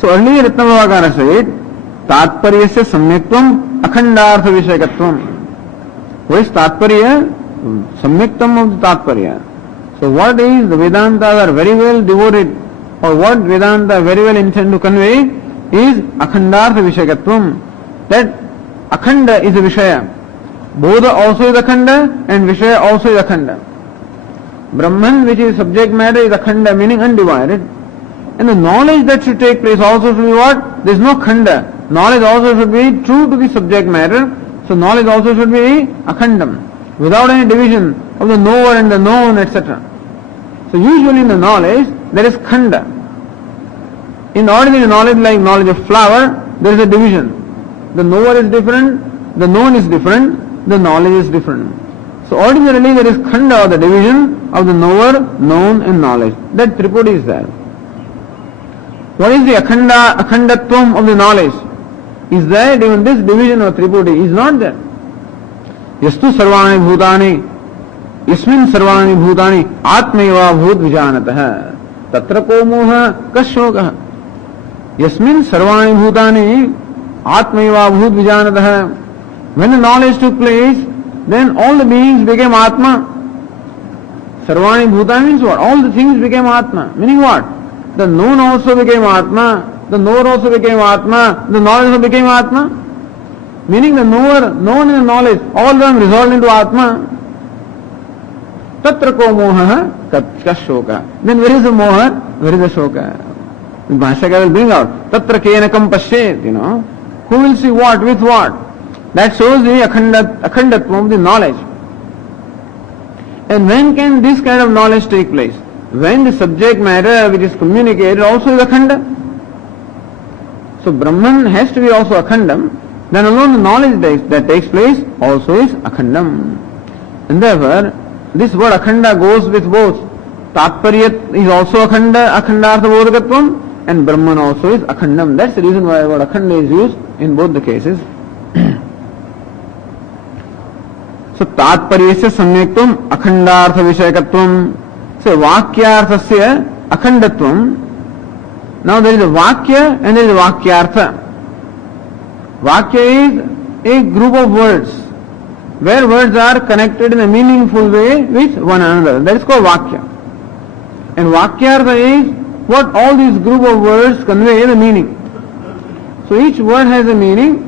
So earlier Ratnavakara said तात्पर्यस्य सम्यक्त्वम् अखंडार्थ विषयकत्वम्. What is तात्पर्य? Samyaktam of the तात्पर्य. So what is the Vedantas are very well devoted, or what Vedanta very well intend to convey is akhandartha vishayakatvam. That akhanda is a vishaya. Bodha also is akhanda and vishaya also is akhanda. Brahman, which is subject matter, is akhanda, meaning undivided. And the knowledge that should take place also should be what? There is no khanda. Knowledge also should be true to the subject matter. So knowledge also should be akhandam, without any division of the knower and the known, etc. So usually in the knowledge there is khanda. In ordinary knowledge, like knowledge of flower, there is a division. The knower is different, the known is different, the knowledge is different. So ordinarily there is khanda, or the division of the knower, known and knowledge. That tripodi is there. What is the akhandatvam of the knowledge? Is there even this division of tripodi? Is not there. Yastu sarvani bhutani, yasmin sarvani bhutani, atmaiva bhut vijanatah. Tatra ko moha kashoka. Yasmin sarvani bhutani, atmaiva bhut vijanatah. When the knowledge took place, then all the beings became Atma. Sarvani bhutani means what? All the things became Atma. Meaning what? The known also became Atma. The knower also became Atma. The knowledge also became Atma. Meaning the knower, known and the knowledge, all of them resolved into Atma. Tatra ko moha kashoka. Then where is the moha? Where is the shoka? The Bhashaka will bring out. Tatra kenakam pashet, Who will see what with what? That shows the akhandatvam of the knowledge. And when can this kind of knowledge take place? When the subject matter which is communicated also is akhanda. So Brahman has to be also akhandam. Then alone the knowledge that takes place also is akhandam. And therefore, this word akhanda goes with both. Tatparyat is also akhandartha bodhakatvam, and Brahman also is akhandam. That's the reason why the word akhanda is used in both the cases. So tatparyasya samyaktvam akhandartha vishayakatvam. So vakyarthasya akhandatvam. Now there is a vakya and there is a vakyartha. Vakya is a group of words where words are connected in a meaningful way with one another. That is called vakya. And vakyartha is what all these group of words convey the meaning. So each word has a meaning,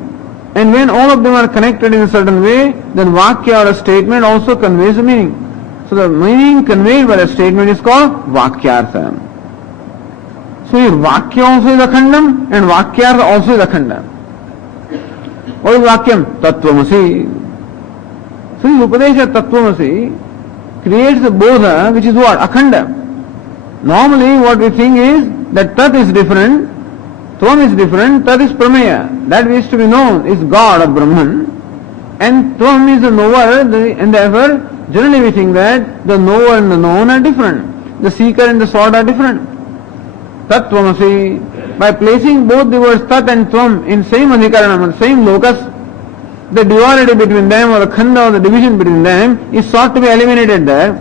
and when all of them are connected in a certain way, then vakya or a statement also conveys a meaning. So the meaning conveyed by a statement is called vakyartha. So here vakya also is akhandam and vakyartha also is akhandam. What is vakyam? Tattvamasi. So the Upadesha Tattvamasi creates the bodha which is what? Akhanda. Normally what we think is that Tat is different, Tvam is different, Tat is Prameya. That which is to be known is God or Brahman, and Tvam is the knower, and therefore generally we think that the knower and the known are different. The seeker and the sought are different. Tattvamasi. By placing both the words Tat and Tvam in same adhikaranam, same locus, the duality between them or the khanda or the division between them is sought to be eliminated there.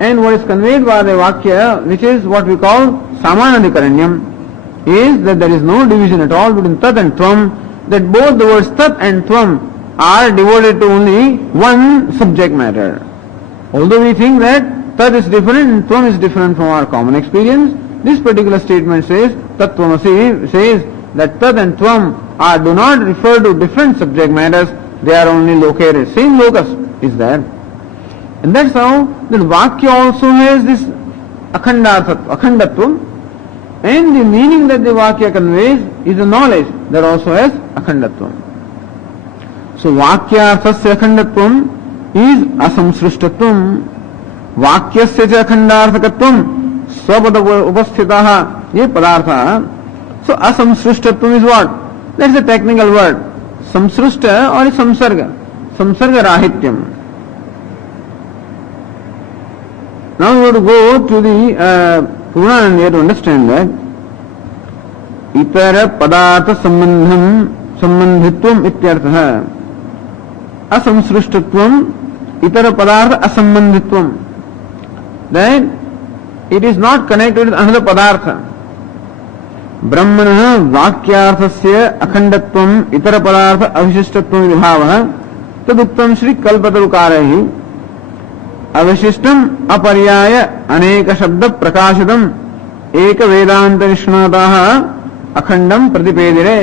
And what is conveyed by the vakya, which is what we call samanadhikaranyam, is that there is no division at all between Tat and Tvam, that both the words Tat and Tvam are devoted to only one subject matter. Although we think that Tat is different and Tvam is different from our common experience, this particular statement says, Tattvamasi says that Tat and Tvam do not refer to different subject matters, they are only located. Same locus is there. And that's how the Vakya also has this akhandatvam, and the meaning that the Vakya conveys is the knowledge that also has akhandatvam. So Vakyarthasya akhandatvam is asamsrishtatvam. Vakyasya cha akhandarthakatvam swapada upasthitaha ye padartha. So asamsrishtatvam is what? That's a technical word. Samsrishta or samsarga. Samsarga rahityam. Now we have to go to the Purnananda to understand that itara padartha sambandhitvam ityartha. Asamsrishtatvam itara padartha asambandhitvam. That it is not connected with another padartha. Brahmanah vakyarthasya akhandatvam itara padartha avishishtatvam vibhavah taduktam Shri Kalpatarukarehi avishishtam aparyaya aneka shabda prakashitam eka vedanta nishnataha akhandam pratipedire.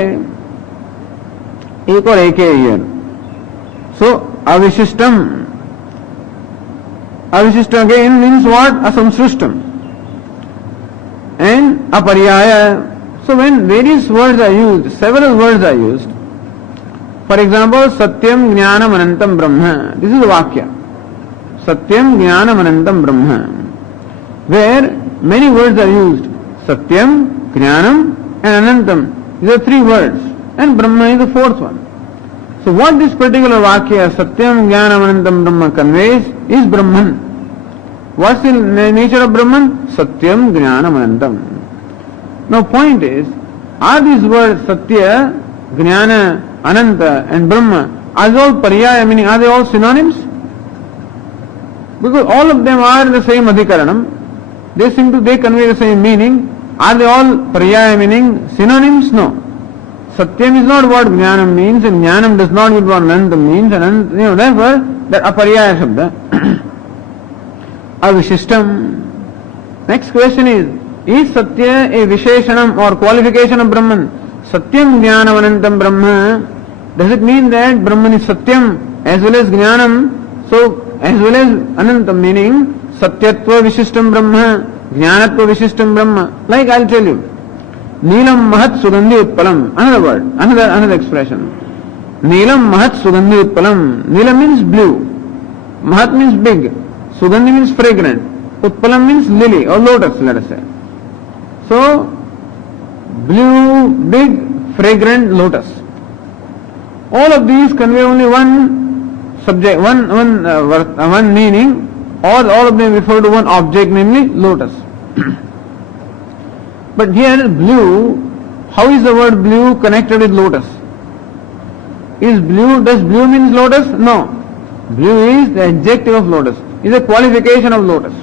Ek or eke here. So avishishtam again means what? Asamsrishtam. And aparyaya. So when various words are used, several words are used. For example, Satyam Jnanam Anantam Brahma. This is the Vakya. Satyam Jnanam Anantam Brahma. Where many words are used. Satyam, Jnanam and Anantam. These are three words. And Brahma is the fourth one. So what this particular Vakya, Satyam Jnanam Anantam Brahma conveys is Brahman. What's the nature of Brahman? Satyam Jnanam Anantam. Now point is, are these words Satya, Jnana, Ananta and Brahma, are they all paryaya, meaning are they all synonyms? Because all of them are in the same adhikaranam, they convey the same meaning. Are they all paryaya, meaning synonyms? No. Satyam is not what Jnanam means, and Jnanam does not mean what Ananta means, and therefore that aparyaya shabda. Avishishtam. Next question is Satya a Visheshanam or qualification of Brahman? Satyam Jnanam Anantam Brahma. Does it mean that Brahman is Satyam as well as Jnanam? So, as well as Anantam, meaning Satyatva Vishishtam Brahma, Jnanatva Vishishtam Brahma. Like I'll tell you, Neelam Mahat Sugandhi Utpalam. Another word, another expression. Neelam Mahat Sugandhi Utpalam. Neelam means blue. Mahat means big. Sugandhi means fragrant. Utpalam means lily or lotus, let us say. So, blue, big, fragrant lotus. All of these convey only one subject, one meaning, or all of them refer to one object, namely lotus. But here blue, how is the word blue connected with lotus? Does blue means lotus? No. Blue is the adjective of lotus, is a qualification of lotus.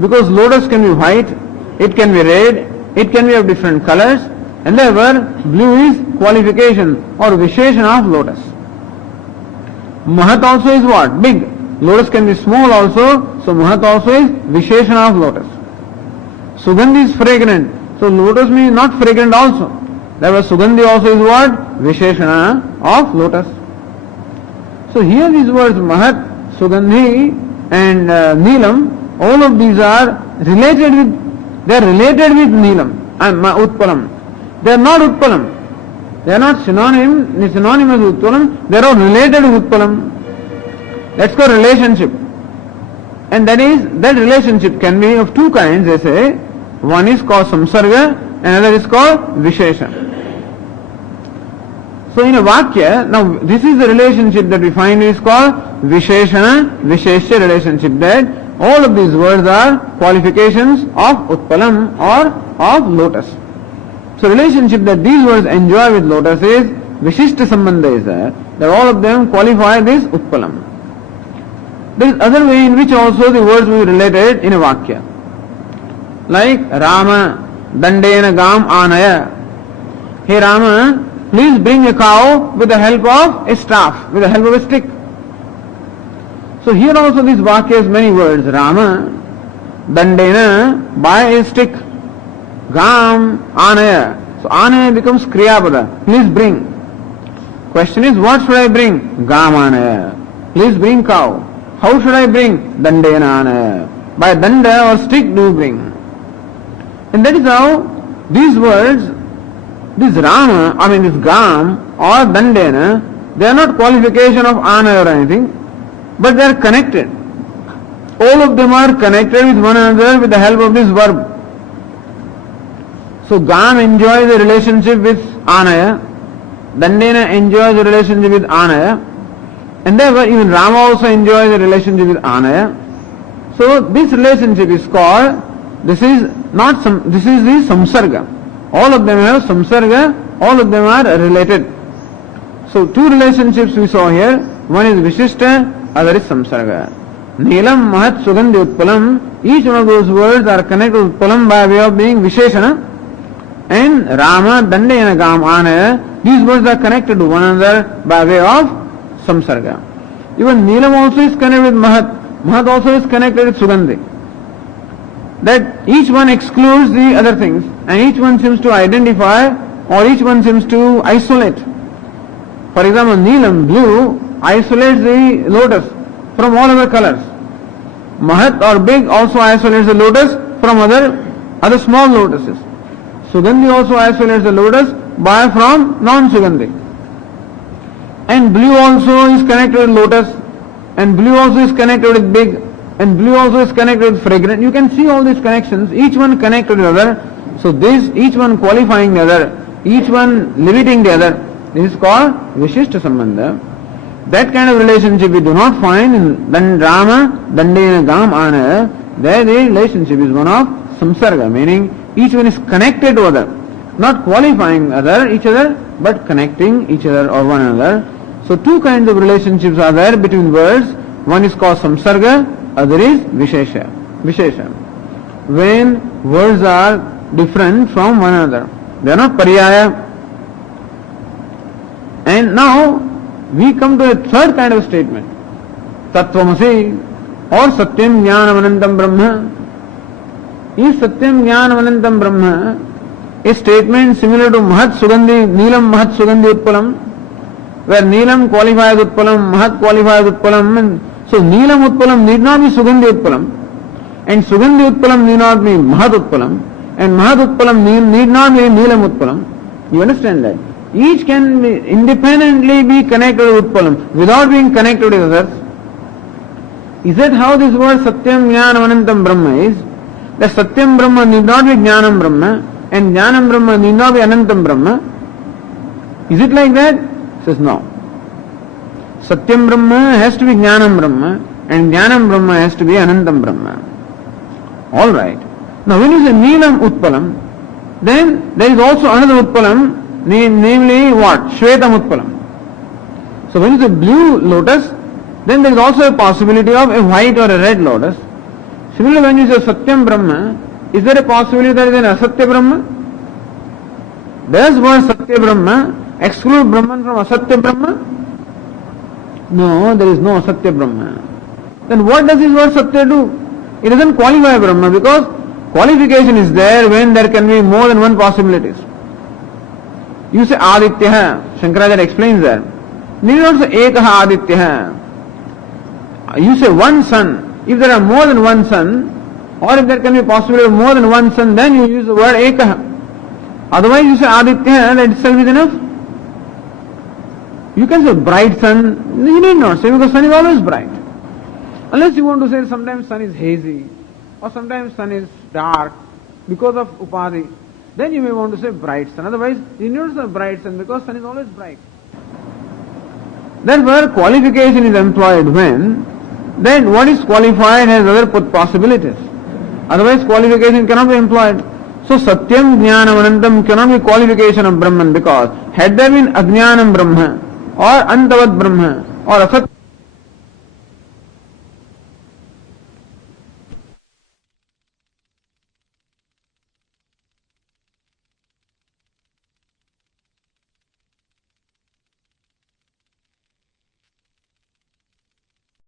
Because lotus can be white, it can be red, it can be of different colors, and therefore blue is qualification or visheshan of lotus. Mahat also is what? Big. Lotus can be small also, so Mahat also is visheshan of lotus. Sugandhi is fragrant, so lotus means not fragrant also. Therefore Sugandhi also is what? Visheshana of lotus. So here these words Mahat, Sugandhi and Neelam, all of these are related with Neelam and Utpalam. They are not Utpalam. They are not synonymous with Utpalam. They are all related with Utpalam. That's called relationship. And that relationship can be of two kinds, they say. One is called Samsarga, another is called Vishesha. So in a Vakya, now this is the relationship that we find is called Visheshana, Vishesha relationship, that all of these words are qualifications of Utpalam or of lotus. So relationship that these words enjoy with lotus is Vishishta Sambandha, is that all of them qualify this Utpalam. There is other way in which also the words will be related in a Vakya. Like Rama, Dandena Gam Anaya. Hey Rama, please bring a cow with the help of a staff, with the help of a stick. So here also this Vakya has many words. Rama, Dandena, by a stick. Gam, Anaya. So Anaya becomes Kriyapada. Please bring. Question is, what should I bring? Gam Anaya. Please bring cow. How should I bring? Dandena Anaya. By danda or stick do bring. And that is how these words, this Rama, this Gam or Dandena, they are not qualification of Anaya or anything, but they are connected. All of them are connected with one another with the help of this verb. So Gam enjoys the relationship with Anaya, Dandena enjoys the relationship with Anaya, and therefore even Rama also enjoys the relationship with Anaya. So this relationship is called, this is the Samsarga. All of them have Samsarga, all of them are related. So two relationships we saw here, one is Vishishta, other is Samsarga. Neelam, Mahat, Sugandhi, Utpalam, each one of those words are connected with Utpalam by way of being Visheshana. And Rama, Dandena, Gam, Anaya, these words are connected to one another by way of Samsarga. Even Neelam also is connected with Mahat. Mahat also is connected with Sugandhi. That each one excludes the other things and each one seems to identify or each one seems to isolate. For example, Neelam, blue, isolates the lotus from all other colors. Mahat or big also isolates the lotus from other small lotuses. Sugandhi also isolates the lotus from non-Sugandhi. And blue also is connected with lotus, and blue also is connected with big, and blue also is connected with fragrant. You can see all these connections, each one connected with the other. So this, each one qualifying the other, each one limiting the other. This is called Vishishta Sambandha. That kind of relationship we do not find in Dandrama, Dandena Gam Ana. There the relationship is one of samsarga, meaning each one is connected to other, not qualifying each other, but connecting each other or one another. So two kinds of relationships are there between words. One is called samsarga, other is vishesha. When words are different from one another, they are not pariyaya. And now we come to a third kind of statement, tattvamasi or satyam jnanam anantam brahma. Is satyam jnanam anantam brahma a statement similar to mahat sugandhi, neelam mahat sugandhi utpalam, where neelam qualifies utpalam, mahat qualifies utpalam, and so neelam utpalam need not be sugandhi utpalam, and sugandhi utpalam need not be mahat utpalam, and mahat utpalam need not be neelam utpalam. You understand that? Each can be independently be connected to utpalam without being connected to others. Is that how this word satyam jnanam anantam brahma is? That satyam brahma need not be jnanam brahma, and jnanam brahma need not be anantam brahma. Is it like that? He says no. Satyam brahma has to be jnanam brahma, and jnanam brahma has to be anantam brahma. Alright. Now when you say neelam utpalam, then there is also another utpalam, namely what? Shvetam utpalam. So when you say blue lotus, then there is also a possibility of a white or a red lotus. Similarly, when you say satyam brahma, is there a possibility that there is an asatya brahma? Does word satya brahma exclude Brahman from asatya brahma? No, there is no asatya brahma. Then what does this word satya do? It doesn't qualify brahma, because qualification is there when there can be more than one possibilities. You say aditya, Shankaracharya explains that. Need not say ekaha aditya. You say one sun. If there are more than one sun, or if there can be possibility of more than one sun, then you use the word ekaha. Otherwise you say aditya, that itself is enough. You can say bright sun, you need not say, because sun is always bright. Unless you want to say sometimes sun is hazy, or sometimes sun is dark because of upadhi, then you may want to say bright sun. Otherwise you need not say bright sun, because sun is always bright. Therefore qualification is employed when then what is qualified has other possibilities. Otherwise qualification cannot be employed. So satyam jnanam anantam cannot be qualification of Brahman, because had there been ajnanam Brahma or antavat Brahma or asat